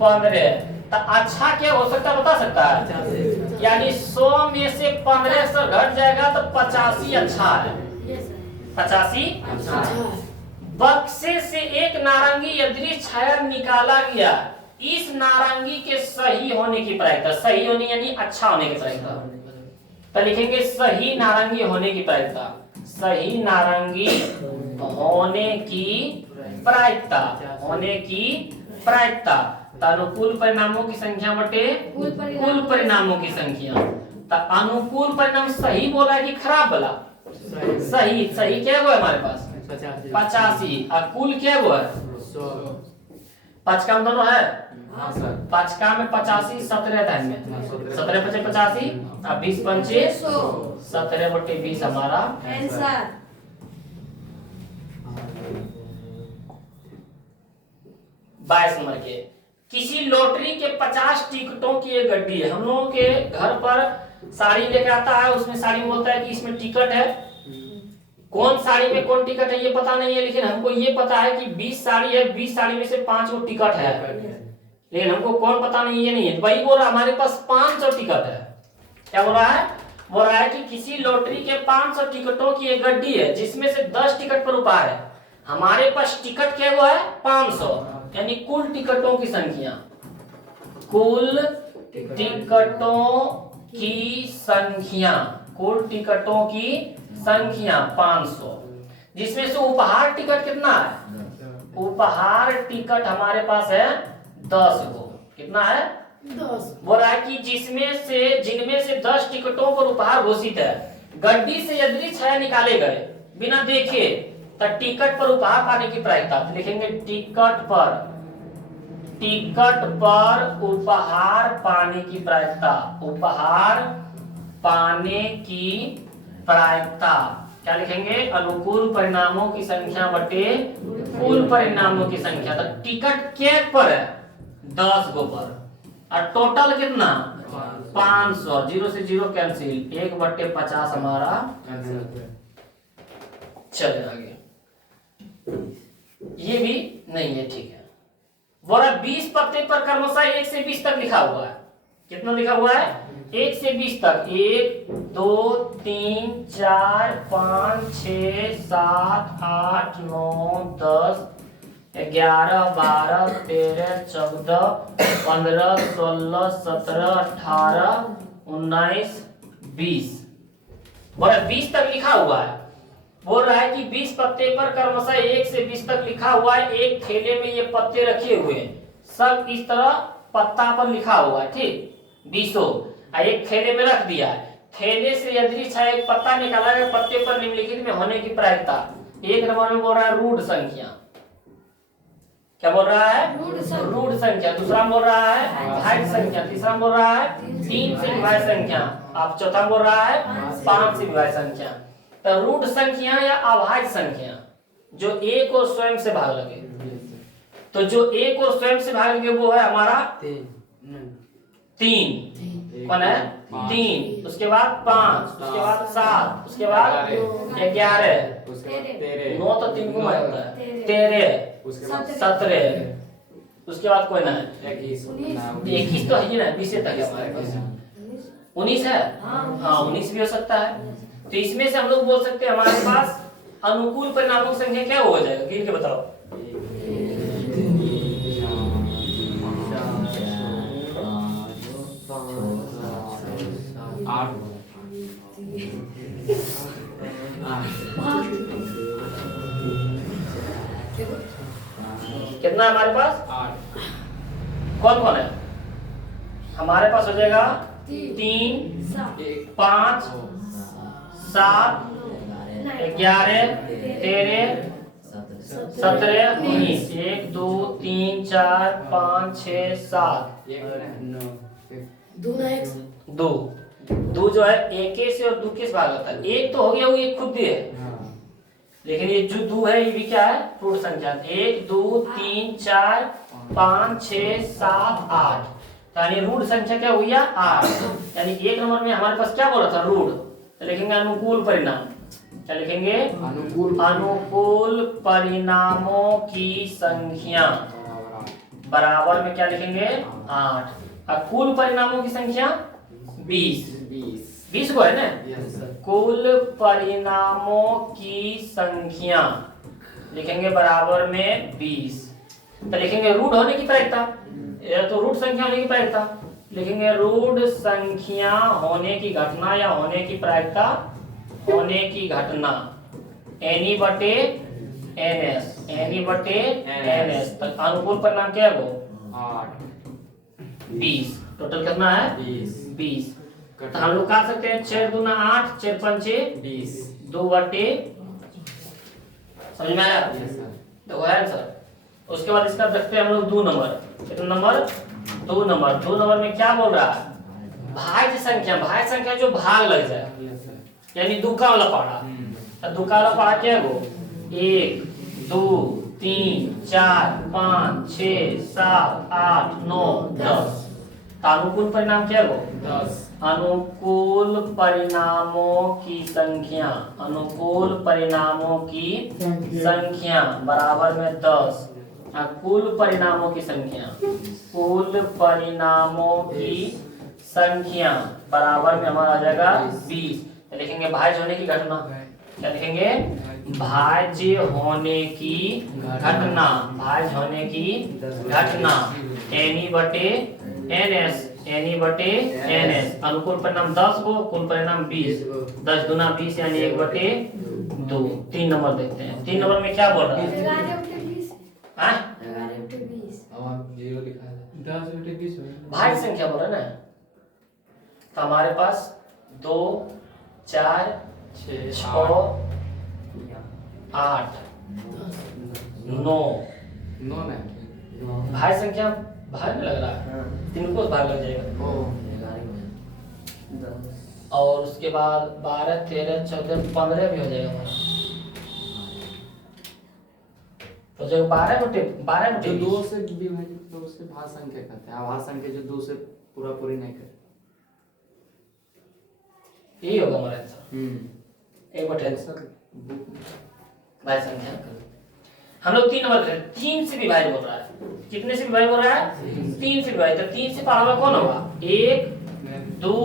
15। तो अच्छा क्या हो सकता है बता सकता है, यानी 100 में से 15 से घट जाएगा तो 85 अच्छा है, 85 अच्छा है। बक्से से एक नारंगी यदि छाया निकाला गया, इस नारंगी के सही होने की प्रायिकता, सही होने यानी अच्छा होने की प्रायिकता, तो लिखेंगे सही नारंगी होने की प्रायिकता, सही नारंगी होने की प्रायिकता, होने की प्रायिकता। तो अनुकूल परिणामों की संख्या बटे कुल परिणामों की संख्या। तो अनुकूल परिणाम सही बोला है कि खराब बोला, सही, सही क्या है हमारे पास 85 और कुल क्या है 5 काम दोनों है, 5 काम में 85 17 टाइम में 17 बचे 85 और 20 पंचे 17 बटे 20 हमारा आंसर। 22 नंबर के, किसी लॉटरी के 50 टिकटों की एक गड्डी है। हम लोगों के घर पर साड़ी लेकर आता है, उसमें साड़ी में बोलता है कि इसमें टिकट है, कौन साड़ी में कौन टिकट है ये पता नहीं है, लेकिन हमको ये पता है कि 20 साड़ी है, 20 साड़ी में से 5 गो टिकट है, लेकिन हमको कौन पता नहीं ये नहीं है। वही बोल रहा हमारे पास 500 टिकट है। क्या बोल रहा है, बोल रहा है कि किसी लॉटरी के 500 टिकटों की एक गड्डी है जिसमें से 10 टिकट पर उपहार है। हमारे पास टिकट क्या है 500 यानी कुल टिकटों की संख्या, कुल टिकटों की संख्या, कुल टिकटों की संख्या 500, जिसमें से उपहार टिकट कितना है? उपहार टिकट हमारे पास है 10 गो। कितना है? 10। बोल रहा है कि जिनमें से 10 टिकटों पर उपहार घोषित है, गड्डी से यदि 6 निकाले गए बिना देखे, तो टिकट पर उपहार पाने की प्रायिकता। तो लिखेंगे टिकट पर उपहार पाने की प्रायिकता। उपहार पाने की प्रायिकता क्या लिखेंगे? अनुकूल परिणामों की संख्या बटे कुल परिणामों की संख्या। तो टिकट के पर है 10 गो पर, और टोटल कितना? 500। 0 से 0 कैंसिल, 1/50 हमारा। चले आगे, ये भी नहीं है, ठीक है। बोला 20 पत्ते पर क्रमशः 1 से 20 तक लिखा हुआ है। कितना लिखा हुआ है? 1 से 20 तक। 1 2 3 4 5 6 7 8 9 10 11 12 13 14 15 16 17 18 19 20। बोला 20 तक लिखा हुआ है। बोल रहा है कि 20 पत्ते पर क्रमशः 1 से 20 तक लिखा हुआ है। एक थैले में ये पत्ते रखे हुए हैं, सब इस तरह पत्ता पर लिखा हुआ है, ठीक, 20 एक थैले में रख दिया है। थैले से यदि एक पत्ता निकाला गया, पत्ते पर निम्नलिखित में होने की प्रायिकता। 1 नंबर में बोल रहा है रूढ़ संख्या। क्या बोल रहा है? रूढ़ संख्या। दूसरा बोल रहा है भाज्य संख्या। तीसरा बोल रहा है 3 से विभाज्य संख्या। आप चौथा बोल रहा है 5 से विभाज्य संख्या। तो रूढ़ संख्या या अभाज्य संख्या जो 1 और स्वयं से भाग लगे, तो जो 1 और स्वयं से भाग लगे वो है हमारा 3। कौन है? 3। उसके बाद 5, उसके बाद 7, उसके बाद 11, 9 तो 3 को होता है, 13, 17, उसके बाद कोई ना है 21 तो है ही ना, 20 तक है हमारे पास। 19 है, हाँ 19 भी हो सकता है। तो इसमें से हम लोग बोल सकते हैं हमारे पास अनुकूल परिणामों की संख्या क्या हो जाएगा? गिन के बताओ। 8 कितना है हमारे पास? 8। कौन कौन है हमारे पास? हो जाएगा 3 5 7 11 13 17 19। 1 2 3 4 5 6 7 2 2 जो है 1 से और 2 के भाग होता है। 1 तो हो गया, वो 1 खुद ही है, लेकिन ये जो 2 है ये भी क्या है? रूढ़ संख्या। 1 2 3 4 5 6 7 8, यानी रूढ़ संख्या क्या हुई? 8। यानी 1 नंबर में हमारे पास क्या बोला था? रूढ़। तो लिखेंगे अनुकूल परिणाम। क्या लिखेंगे? अनुकूल परिणामों की संख्या बराबर में क्या लिखेंगे? 8। और कुल परिणामों की संख्या 20 को है ना। कुल परिणामों की संख्या लिखेंगे बराबर में 20। तो लिखेंगे रूढ़ होने की प्रायिकता, तो रूढ़ संख्या होने की प्रायिकता लिखेंगे। रूढ़ संख्या होने की घटना या होने की प्रायिकता, होने की घटना एनी बटे एनएस। तो अनुकूल परिणाम क्या है? वो 20। टोटल कितना है? 20। तो हम लोग कह सकते हैं 6 दूना 8, 4 पंचे 20, 2 बटे, समझ में आया? देखो है आंसर। उसके बाद इसका देखते हैं हम लोग 2 नंबर। कितना नंबर? 2 नंबर। 2 नंबर में क्या बोल रहा है? भाज्य संख्या। भाज्य संख्या जो भाग लग जाए, यानी दुका वाला पाड़ा। तो दुका वाला पाड़ा क्या है? वो 1 2 3 4 5 6 7 8 9 10। अनुकूल परिणाम क्या है? वो 10। अनुकूल परिणामों की संख्या, अनुकूल परिणामों की संख्या बराबर में 10। कुल परिणामों की संख्या, कुल परिणामों की संख्या बराबर में हमारा आ जाएगा 20। तो लिखेंगे भाज्य होने की घटना। क्या लिखेंगे? भाज्य होने की घटना। भाज्य होने की घटना एनी बटे एनएस। एन ई बटे एन एस। अनुकूल परिणाम 10 को, कुल परिणाम 20। 10 दूना 20 यानी 1/2। 3 नंबर देखते हैं, 3 नंबर में क्या बोल रहा है? 11/20 हाँ? 11/20 जीरो लिखा है 10/20 भाज्य संख्या बोल रहा है ना। तो हमारे पास 2 4 6 8 9 9 में भाज्य संख्या भाग में लग रहा है, 3 को भाग लग जाएगा। ओ 10 और उसके बाद 12 13 14 15 भी हो जाएगा हमारा। तो जो 12 जो 2 से विभाजित तो उसे भाज्य संख्या कहते हैं। आभाज्य संख्या जो 2 से पूरा पूरी नहीं करे। यही होगा हमारा आंसर। 1/2 भाज्य संख्या। हम लोग 3 नंबर करें, 3 से विभाजित बोल रहा है। कितने से विभाजित बोल रहा है? 3 से विभाजित। तो 3 से पढ़ा हुआ कौन होगा? 1 2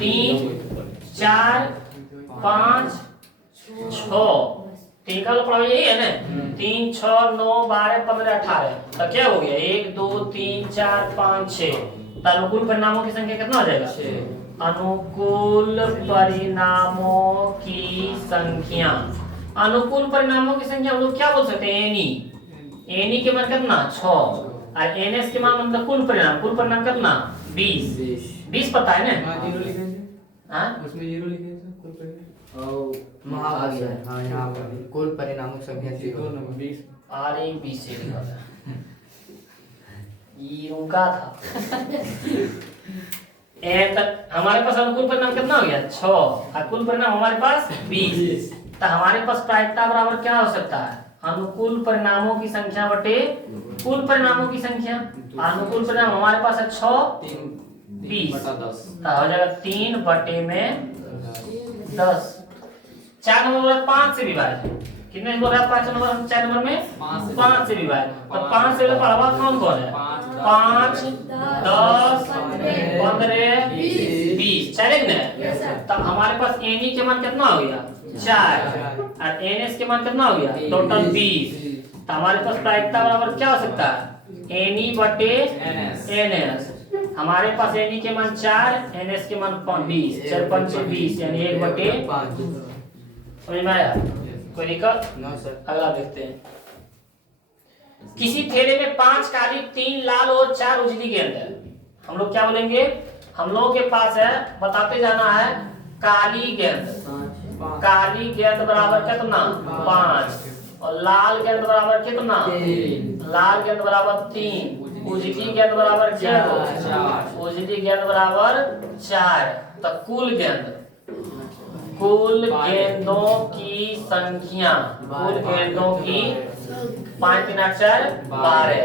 3 4 5 6। 3 का पढ़ा यही है ना। 3 6 9 12 15 18। तो क्या हो गया? 1 2 3 4 5 6। तो अनुकूल परिणामों की संख्या कितना हो जाएगा? अनुकूल परिणामों की संख्या। अनुकूल परिणामों की संख्या हम लोग क्या बोल सकते हैं? एनी के मान कितना? 6। और एनएस के मान मतलब कुल परिणाम। कुल परिणाम कितना? 20 पता है ना? जीरो लिखे थे। हाँ उसमें जीरो लिखे थे कुल परिणाम। और महाभाग्य है। हाँ यहाँ पर कुल परिणामों संख्या जीरो नंबर 20। अरे 20 से लिखा था, ये रुका था। तक हमारे पास अनुकूल परिणाम कितना हो गया? 6। और कुल परिणाम हमारे पास 20। तो हमारे पास प्रायिकता बराबर क्या हो सकता है? अनुकूल परिणामों की संख्या बटे कुल परिणामों की संख्या। अनुकूल परिणाम हमारे पास है 6 20। 3/10। तो हो जाएगा 3 बटे में 10। 4 नंबर 5 से विभाजित। कितने बोल रहा है? 5 नंबर 4 नंबर में 5 से विभाजित। तो 5 से पढ़वा कौन है? 5 10 15 20 चलेगा ना। तब हमारे पास एनी के मान कितना हो गया? 4। और एनएस के मान कितना हो गया? टोटल 20। तो हमारे पास प्रायिकता बराबर क्या हो सकता है? एनी बटे एनएस। हमारे पास एनी के मान 4, एनएस के मान 20। 4 5 20 यानी 1/5। समझ में आया? कोई दिक्कत? No sir. अगला देखते हैं। किसी थैले में 5 काली 3 लाल और 4 उजली गेंद है। हम लोग क्या बोलेंगे? हम लोगों के पास है, बताते जाना है। काली गेंद, काली गेंद बराबर कितना? 5। और लाल गेंद बराबर कितना? 3। लाल गेंद बराबर 3। उजली गेंद बराबर क्या? 4। उजली गेंद बराबर 4। तो कुल गेंद, कुल गेंदों की संख्या, कुल गेंदों की 5 3 8 4 12।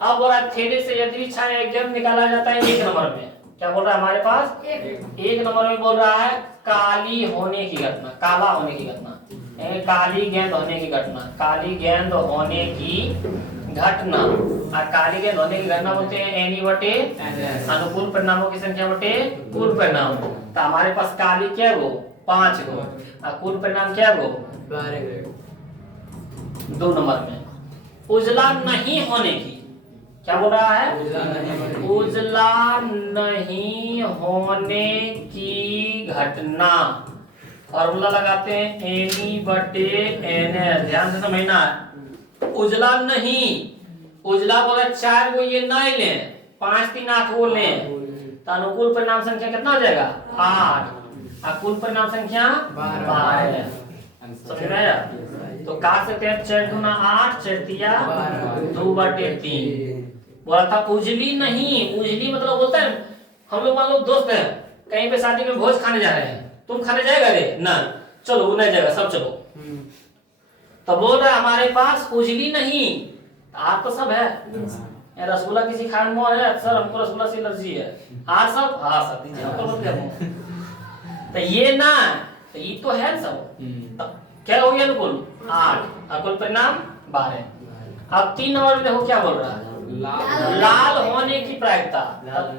अब बोला थैले से यदि छाया गेंद निकाला जाता है 1 नंबर में। क्या बोल रहा है हमारे पास? 1 नंबर में बोल रहा है काली होने की घटना, काला होने की घटना, काली गेंद होने की घटना, काली गेंद होने की घटना। और काली गेंद होने की घटना बोलते हैं एनी बटे अनुकूल परिणामों की संख्या बटे कुल परिणाम। तो हमारे पास काली क्या है? वो 5 गो। और कुल परिणाम क्या है? वो 2 नंबर में। उजला नहीं होने की, क्या बोल रहा है? उजला नहीं होने की घटना। फॉर्मूला लगाते हैं एनी बटे एनएस। ध्यान से समझना है। उजला नहीं, उजला बोला 4 गो ये नहीं ले, 5 3 8 वो ले। तो अनुकूल परिणाम संख्या कितना हो जाएगा? 8। और कुल परिणाम संख्या 12। समझ में आया? तो काट सकते हैं 4 दूना 8 4 तिया 2/3। बोला था उजली नहीं, उजली मतलब बोलता है हम लोग मान लो दोस्त हैं, कहीं पे शादी में भोज खाने जा रहे हैं, तुम खाने जाएगा रे? ना, चलो वो नहीं जाएगा, सब चलो। तो बोल रहा है हमारे पास उजली नहीं। आप तो सब है, रसगुल्ला किसी खाने में है, सर हमको रसगुल्ला से एलर्जी है। हाँ सब, हाँ सब दीजिए हमको मत दे। तो ये ना, तो ये तो है सब। तो क्या हो गया अनुकूल? 8। अनुकूल परिणाम 12। अब 3 नंबर में देखो क्या बोल रहा है? लाल होने की प्रायिकता।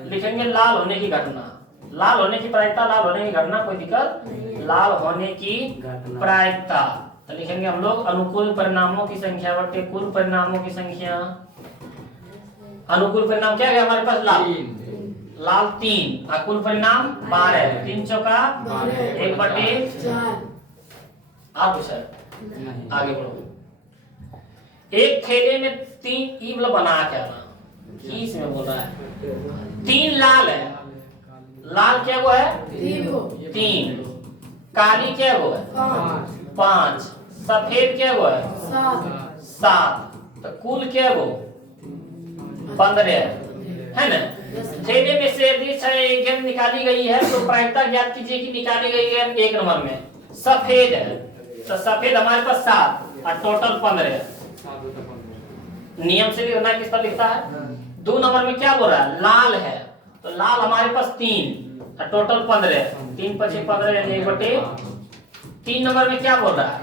लिखेंगे लाल होने की घटना। लाल होने की प्रायिकता, लाल होने की घटना, कोई दिक्कत? लाल होने की प्रायिकता। तो लिखेंगे हम लोग अनुकूल परिणामों की संख्या बटे कुल परिणामों की संख्या। अनुकूल परिणाम क्या है हमारे पास? लाल। लाल 3 और कुल परिणाम 12। 3 चौका 1/4। आप पूछा नहीं आगे बढ़ो। एक थैले में 3 ई वाला बना के आना। की इसमें बोल रहा है 3 लाल है। लाल क्या वो है 3। काली क्या वो है 5। सफेद क्या वो है 7। तो कुल क्या वो 15 है ना। थैले में से यदि 6 गेंद निकाली गई है तो प्रायिकता ज्ञात कीजिए कि निकाली गई गेंद 1 नंबर में सफेद है। तो सफेद हमारे पास 7 और टोटल 15 है। नियम से लिखना किस पर लिखता है। 2 नंबर में क्या बोल रहा है लाल है। तो लाल हमारे पास 3 और टोटल 15। 3 × 5 = 15 यानी 1/3। 3 नंबर में क्या बोल रहा है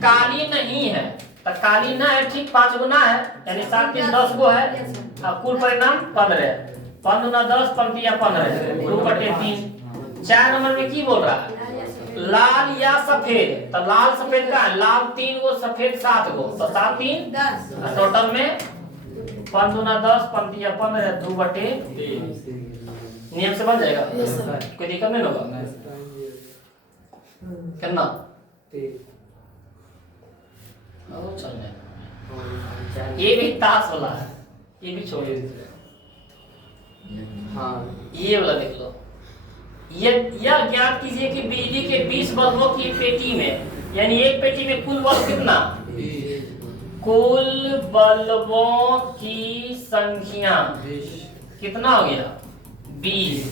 काली नहीं है। तो काली ना है ठीक 5 गुना है यानी 7 3 10 गो है और कुल परिणाम 15। 5 × 10 पंक्ति या 15 2/3। 4 नंबर में की बोल रहा है लाल या सफेद। तो लाल सफेद का है लाल 3 गो सफेद 7 गो तो 7 3 10 टोटल में 5 × 10 पंक्ति या 15 2/3। नियम से बन जाएगा कोई दिक्कत नहीं होगा कितना चल जाएगा। ये भी ताश वाला है ये भी छोड़ दीजिए। हाँ ये वाला देख लो। यह ज्ञात कीजिए कि बिजली के 20 बल्बों की पेटी में यानी एक पेटी में कुल बल्ब कितना कुल बल्बों की संख्या कितना हो गया 20।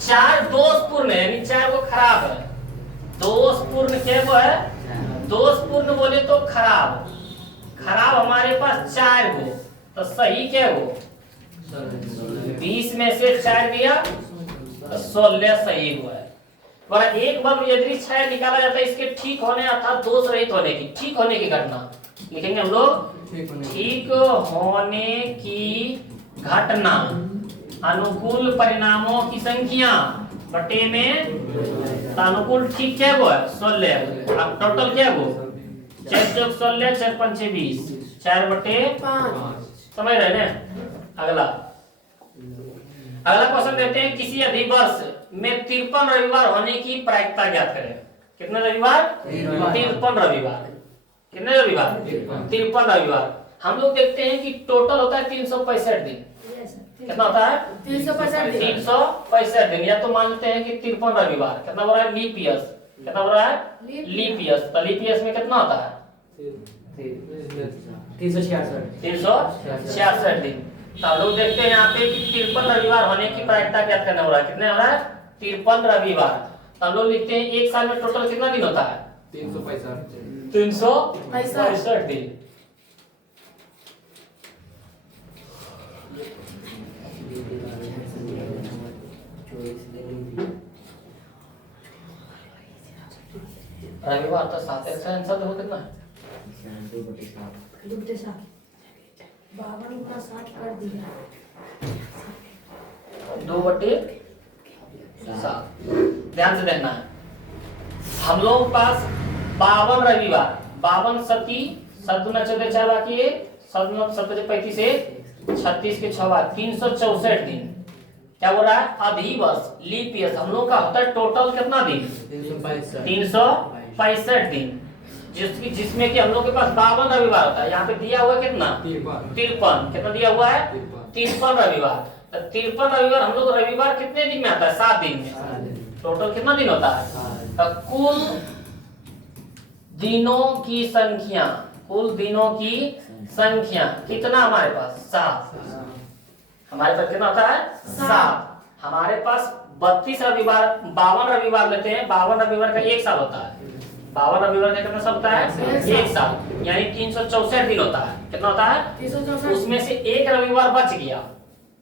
4 दोषपूर्ण है यानी 4 को खराब है। दोषपूर्ण क्या वो है दोषपूर्ण बोले तो खराब हमारे पास 4 गो। तो सही क्या वो 20 में से 4 दिया तो 16 सही हुआ है। वह एक बल्ब यदि 6 निकाला जाता है इसके ठीक होने अर्थात दोष रहित होने की ठीक होने की घटना लिखेंगे हम लोग। ठीक होने की घटना अनुकूल परिणामों की संख्या बटे में अनुकूल ठीक क्या वो है 16। अब टोटल क्या वो 4 × 16 4 × 5 = 20 4/5 समझ रहे हैं। अगला क्वेश्चन देते हैं किसी अधिवर्ष में 53 रविवार होने की प्रायिकता ज्ञात करें। कितने रविवार 53 रविवार। कितने रविवार 53 रविवार। हम लोग देखते हैं कि टोटल होता है 365 दिन। कितना होता है 365 दिन या तो मान लेते हैं कि 53 रविवार। कितना बोल रहा है लीप ईयर्स। कितना बोल रहा है लीप ईयर्स। तो लीप ईयर्स में कितना होता है 366 दिन। तो हम लोग देखते हैं यहाँ पे कि 53 रविवार होने की प्रायिकता ज्ञात करना हो रहा है। कितने हो रहा है 53 रविवार। तो हम लोग लिखते हैं एक साल में टोटल कितना दिन होता है 365 दिन। रविवार तो 7 आंसर देखो कितना है 52 × 60 कर दिया 2/7। ध्यान से देखना है हम लोग पास 52 रविवार 52 सती 7 × 14 4 बाकी है 7 × 7 35 से 36 के 6 बार 364 दिन। क्या बोल रहा है अधिवर्ष लीप ईयर हम लोग का होता है टोटल कितना दिन 365 दिन जिसमें कि हम लोग के पास 52 रविवार होता है। यहाँ पे दिया हुआ कितना 53 कितना दिया हुआ है 53 रविवार। तो 53 रविवार हम लोग रविवार कितने दिन में आता है 7 दिन में। टोटल कितना दिन होता है तो कुल दिनों की संख्या कितना हमारे पास 7। हमारे पास कितना होता है 7। हमारे पास 32 रविवार 52 रविवार लेते हैं। 52 रविवार का 1 साल होता है। 52 रविवार का कितना साल होता है 1 साल यानी 364 दिन होता है। कितना होता है उसमें से एक रविवार बच गया।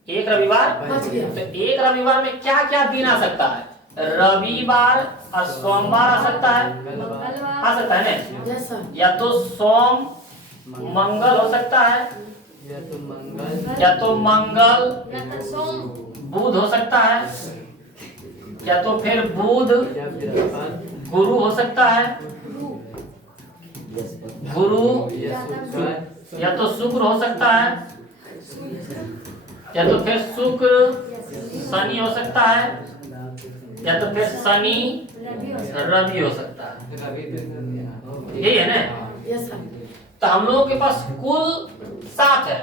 एक रविवार तो एक रविवार में क्या क्या दिन आ सकता है रविवार और सोमवार आ सकता है ना या तो सोम मंगल हो सकता है या तो मंगल बुध हो सकता है या तो फिर बुध गुरु हो सकता है गुरु या तो शुक्र हो सकता है या तो फिर शुक्र शनि हो सकता है, या तो फिर शनि रवि हो सकता है। रवि तो इधर दिया। यही है ना? Yes sir. तो हम लोगों के पास कुल 7 है।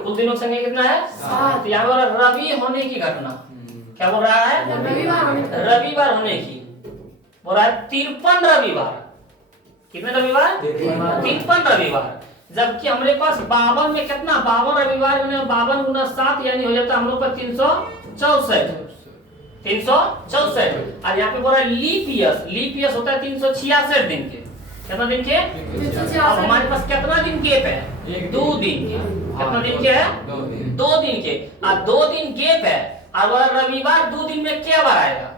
कुल दिनों की संख्या कितना है? 7। तो यहाँ पर रवि होने की घटना क्या बोल रहा है? रविवार होने की बोल रहा है 53 रविवार। कितने रविवार? 53 रविवार। जबकि हमारे पास 52 में कितना? 52 रविवार में 52 गुना 7 यानी हो जाता है हम लोग पर 364। 364। और यहाँ पे बोल रहा है लीप ईयर्स। लीप ईयर्स होता है 366 दिन के। कितना दिन के? अब हमारे पास कितना दिन गैप है? 2 दिन के। कितना दिन के है? 2 दिन के। और 2 दिन गैप है और बोला रविवार 2 दिन में क्या बार आएगा?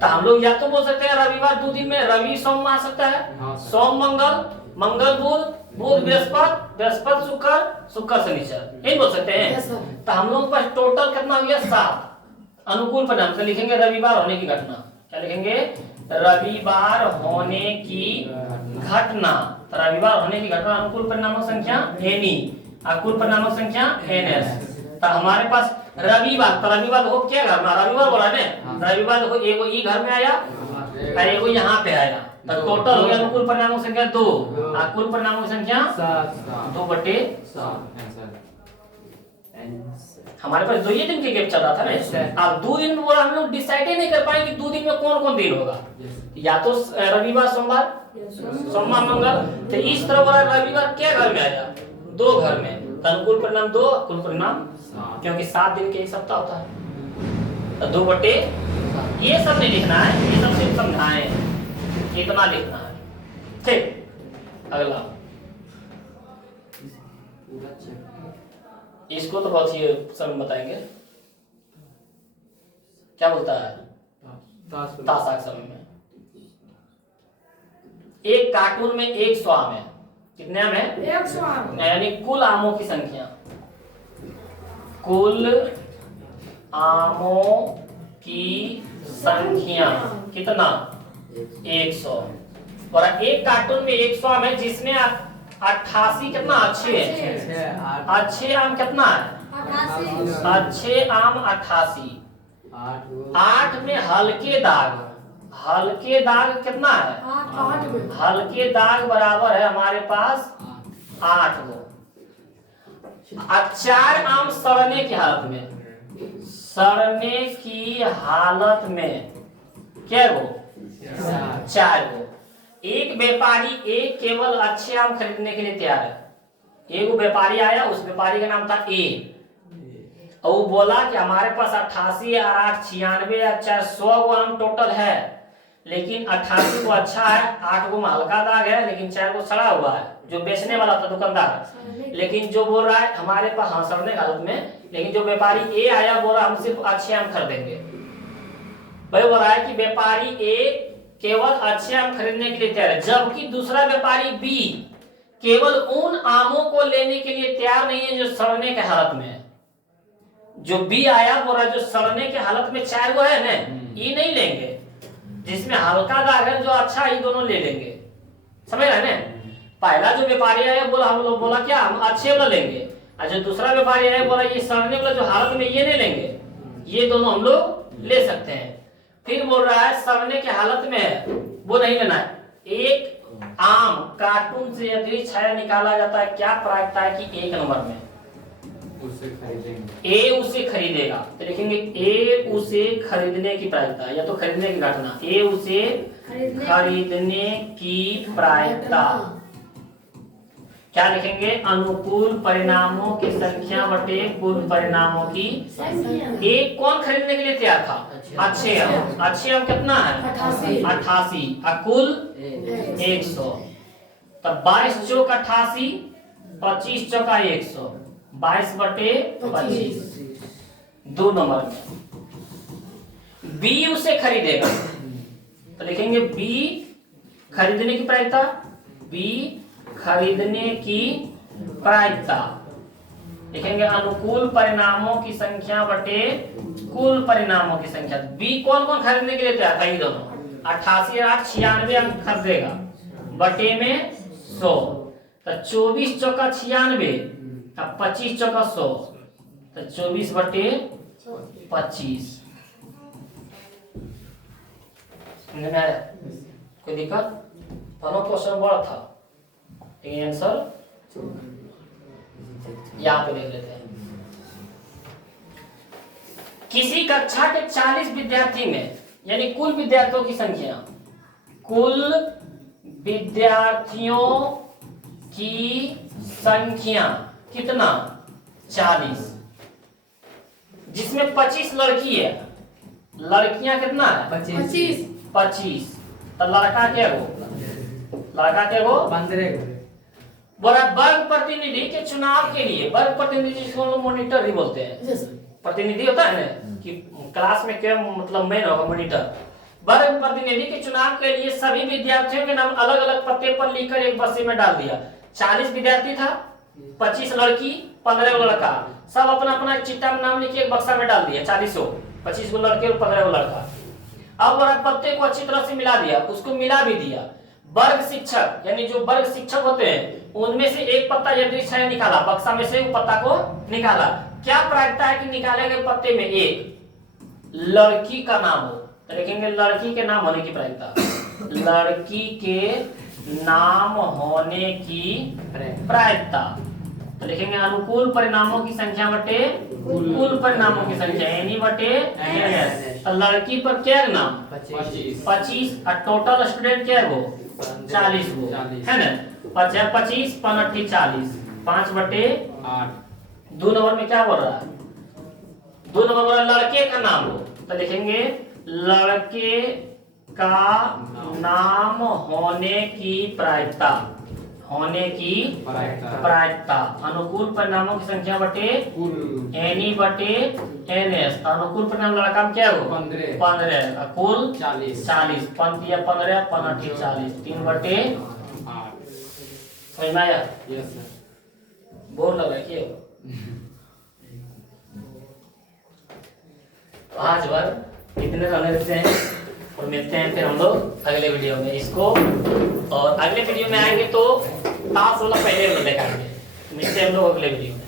तो हम लोग या तो बोल सकते हैं रविवार 2 दिन में रवि सोम आ सकता है, सोम मंगल, मंगल बुध, बुध बृहस्पति, बृहस्पति शुक्र, शुक्र शनिचर, यही बोल सकते हैं। तो हम लोग पास टोटल कितना हो गया? 7। अनुकूल परिणाम से लिखेंगे रविवार होने की घटना। क्या लिखेंगे? रविवार होने की घटना। तो रविवार होने की घटना अनुकूल परिणामों संख्या एनी, अनुकूल परिणामों संख्या एनएस। तो हमारे पास रविवार, तो रविवार देखो क्या घर में? रविवार बोला ना, रविवार देखो एगो ई घर में आया और एगो यहाँ पे आया। तो टोटल हो गया अनुकूल परिणामों संख्या 2, अनुकूल परिणामों की संख्या 2/7। हमारे पास 2 ही दिन के गैप चल रहा था ना। अब 2 दिन में बोला हम लोग डिसाइड ही नहीं कर पाएंगे 2 दिन में कौन कौन दिन होगा। या तो रविवार सोमवार, सोमवार मंगल। तो इस तरह बोला रविवार क्या घर में आया? 2 घर में। तो अनुकूल परिणाम 2, अनुकूल परिणाम, क्योंकि 7 दिन के एक सप्ताह होता है। तो 2/7। ये सब नहीं लिखना है, ये सब सिर्फ समझाएं, इतना लिखना है। ठीक, अगला इसको तो बहुत ही समय बताएंगे। क्या बोलता है? ताशाक समय में एक कार्टून में 100 आम है। कितने आम है? 100 आम। यानी कुल आमों की संख्या, कुल आमों की संख्या कितना? 100। और एक कार्टून में 100 आम है जिसमें 88 कितना? अच्छे आम कितना है? अच्छे आम 88। 8 में हल्के दाग, हल्के दाग कितना है? 8 हल्के दाग बराबर है हमारे पास 8 गो। 4 आम सड़ने की हालत में, सड़ने की हालत में क्या गो? 4 गो। एक व्यापारी एक केवल अच्छे आम खरीदने के लिए तैयार है। एक व्यापारी आया, उस व्यापारी का नाम था ए, और वो बोला कि हमारे पास 88 और 8 96 या 100 गो आम टोटल है, लेकिन 88 को अच्छा है, 8 गो में हल्का दाग है, लेकिन 4 गो सड़ा हुआ है। जो बेचने वाला था दुकानदार, लेकिन जो बोल रहा है हमारे पास, हाँ सड़ने की हालत में, लेकिन जो व्यापारी ए आया बोला हम सिर्फ अच्छे आम खरीदेंगे। भाई बोल रहा है कि व्यापारी ए केवल अच्छे आम खरीदने के लिए तैयार है, जबकि दूसरा व्यापारी बी केवल उन आमों को लेने के लिए तैयार नहीं है जो सड़ने के हालत में है। जो बी आया बोल रहा है जो सड़ने के हालत में 4 गो है ना, ये नहीं लेंगे, जिसमें हल्का दाग है जो अच्छा ये दोनों ले लेंगे। समझ रहे हैं ना? पहला जो व्यापारी आया बोला हम लोग बोला क्या हम अच्छे वाला लेंगे, और जो दूसरा व्यापारी आया बोला ये सड़ने वाला जो हालत में ये नहीं लेंगे, ये दोनों हम लोग ले सकते हैं। फिर बोल रहा है सड़ने के हालत में है वो नहीं लेना है। एक आम कार्टून से यदि छाया निकाला जाता है, क्या प्रायिकता है कि 1 नंबर में उसे खरीदेंगे, ए उसे खरीदेगा। तो लिखेंगे ए उसे खरीदने की प्रायिकता, या तो खरीदने की घटना, ए उसे खरीदने की प्रायिकता। क्या लिखेंगे? अनुकूल परिणामों की संख्या बटे कुल परिणामों की। एक कौन खरीदने के लिए तैयार था? अच्छे आम। अच्छे आम कितना है? 88 और कुल 100। तब 22 चौक 88, 25 चौका 100, 22/25। 2 नंबर में बी उसे खरीदेगा, तो लिखेंगे बी खरीदने की प्रायिकता, बी खरीदने की प्रायिकता। लिखेंगे अनुकूल परिणामों की संख्या बटे कुल परिणामों की संख्या। बी कौन कौन खरीदने के लिए तैयार था? ये दोनों 88 और 8 96 अंक खरीदेगा, बटे में 100। तो 24 चौका 96, अब 25 चौका 100 तो 24/25। समझ में आया? कोई दिक्कत? दोनों क्वेश्चन बड़ा था, लेकिन आंसर यहाँ पे देख लेते हैं। किसी कक्षा के 40 विद्यार्थी में, यानी कुल विद्यार्थियों की संख्या, कुल विद्यार्थियों की संख्या कितना? 40, जिसमें 25 लड़की है। लड़कियां कितना है? 25। 25। तो लड़का क्या हो? लड़का क्या हो? 15 बोला वर्ग प्रतिनिधि के चुनाव के लिए, वर्ग प्रतिनिधि जिसको हम लोग मॉनिटर ही बोलते हैं, यस सर। प्रतिनिधि होता है ना कि क्लास में क्या मतलब मेन होगा मॉनिटर। वर्ग प्रतिनिधि के चुनाव के लिए सभी विद्यार्थियों के नाम अलग अलग पत्ते पर लिखकर एक बक्से में डाल दिया। 40 विद्यार्थी था, 25 लड़की, 15 लड़का, सब अपना अपना चिट्ठा में नाम लिखे एक बक्सा में डाल दिया। 40 25 लड़के और 15 लड़का। अब वह पत्ते को अच्छी तरह से मिला दिया, उसको मिला भी दिया। वर्ग शिक्षक, यानी जो वर्ग शिक्षक होते हैं, उनमें से एक पत्ता यदि छह निकाला, बक्सा में से पत्ता को निकाला। क्या प्रायिकता है कि निकाले गए पत्ते में एक लड़की का नाम हो? तो लिखेंगे लड़की के नाम होने की प्रायिकता। लड़की के नाम होने की प्रायिकता। तो लिखेंगे अनुकूल परिणामों की संख्या बटे कुल परिणामों की संख्या, यानी बटे NS। तो लड़की पर क्या नाम? 25 और टोटल स्टूडेंट क्या है वो? 40 वो है ना। 25 5 40, 5/8। 2 नंबर में क्या बोल रहा है? 2 नंबर बोल रहा है लड़के का नाम हो। तो लिखेंगे लड़के का नाम होने की प्रायिकता, होने की प्रायिकता। अनुकूल परिणामों की संख्या बटे NE बटे NS। अनुकूल परिणाम लड़का में क्या हो? 15। कुल 40। 5 या 15, 5 40, 3/8। समझ में आया? Yes sir. बोर लग रहा है क्या? तो आज बार इतने रहने देते हैं और मिलते हैं फिर हम लोग अगले वीडियो में। इसको और अगले वीडियो में आएंगे तो टास्क वाला पहले हम लोग दिखाएंगे। मिलते हैं हम लोग अगले वीडियो में।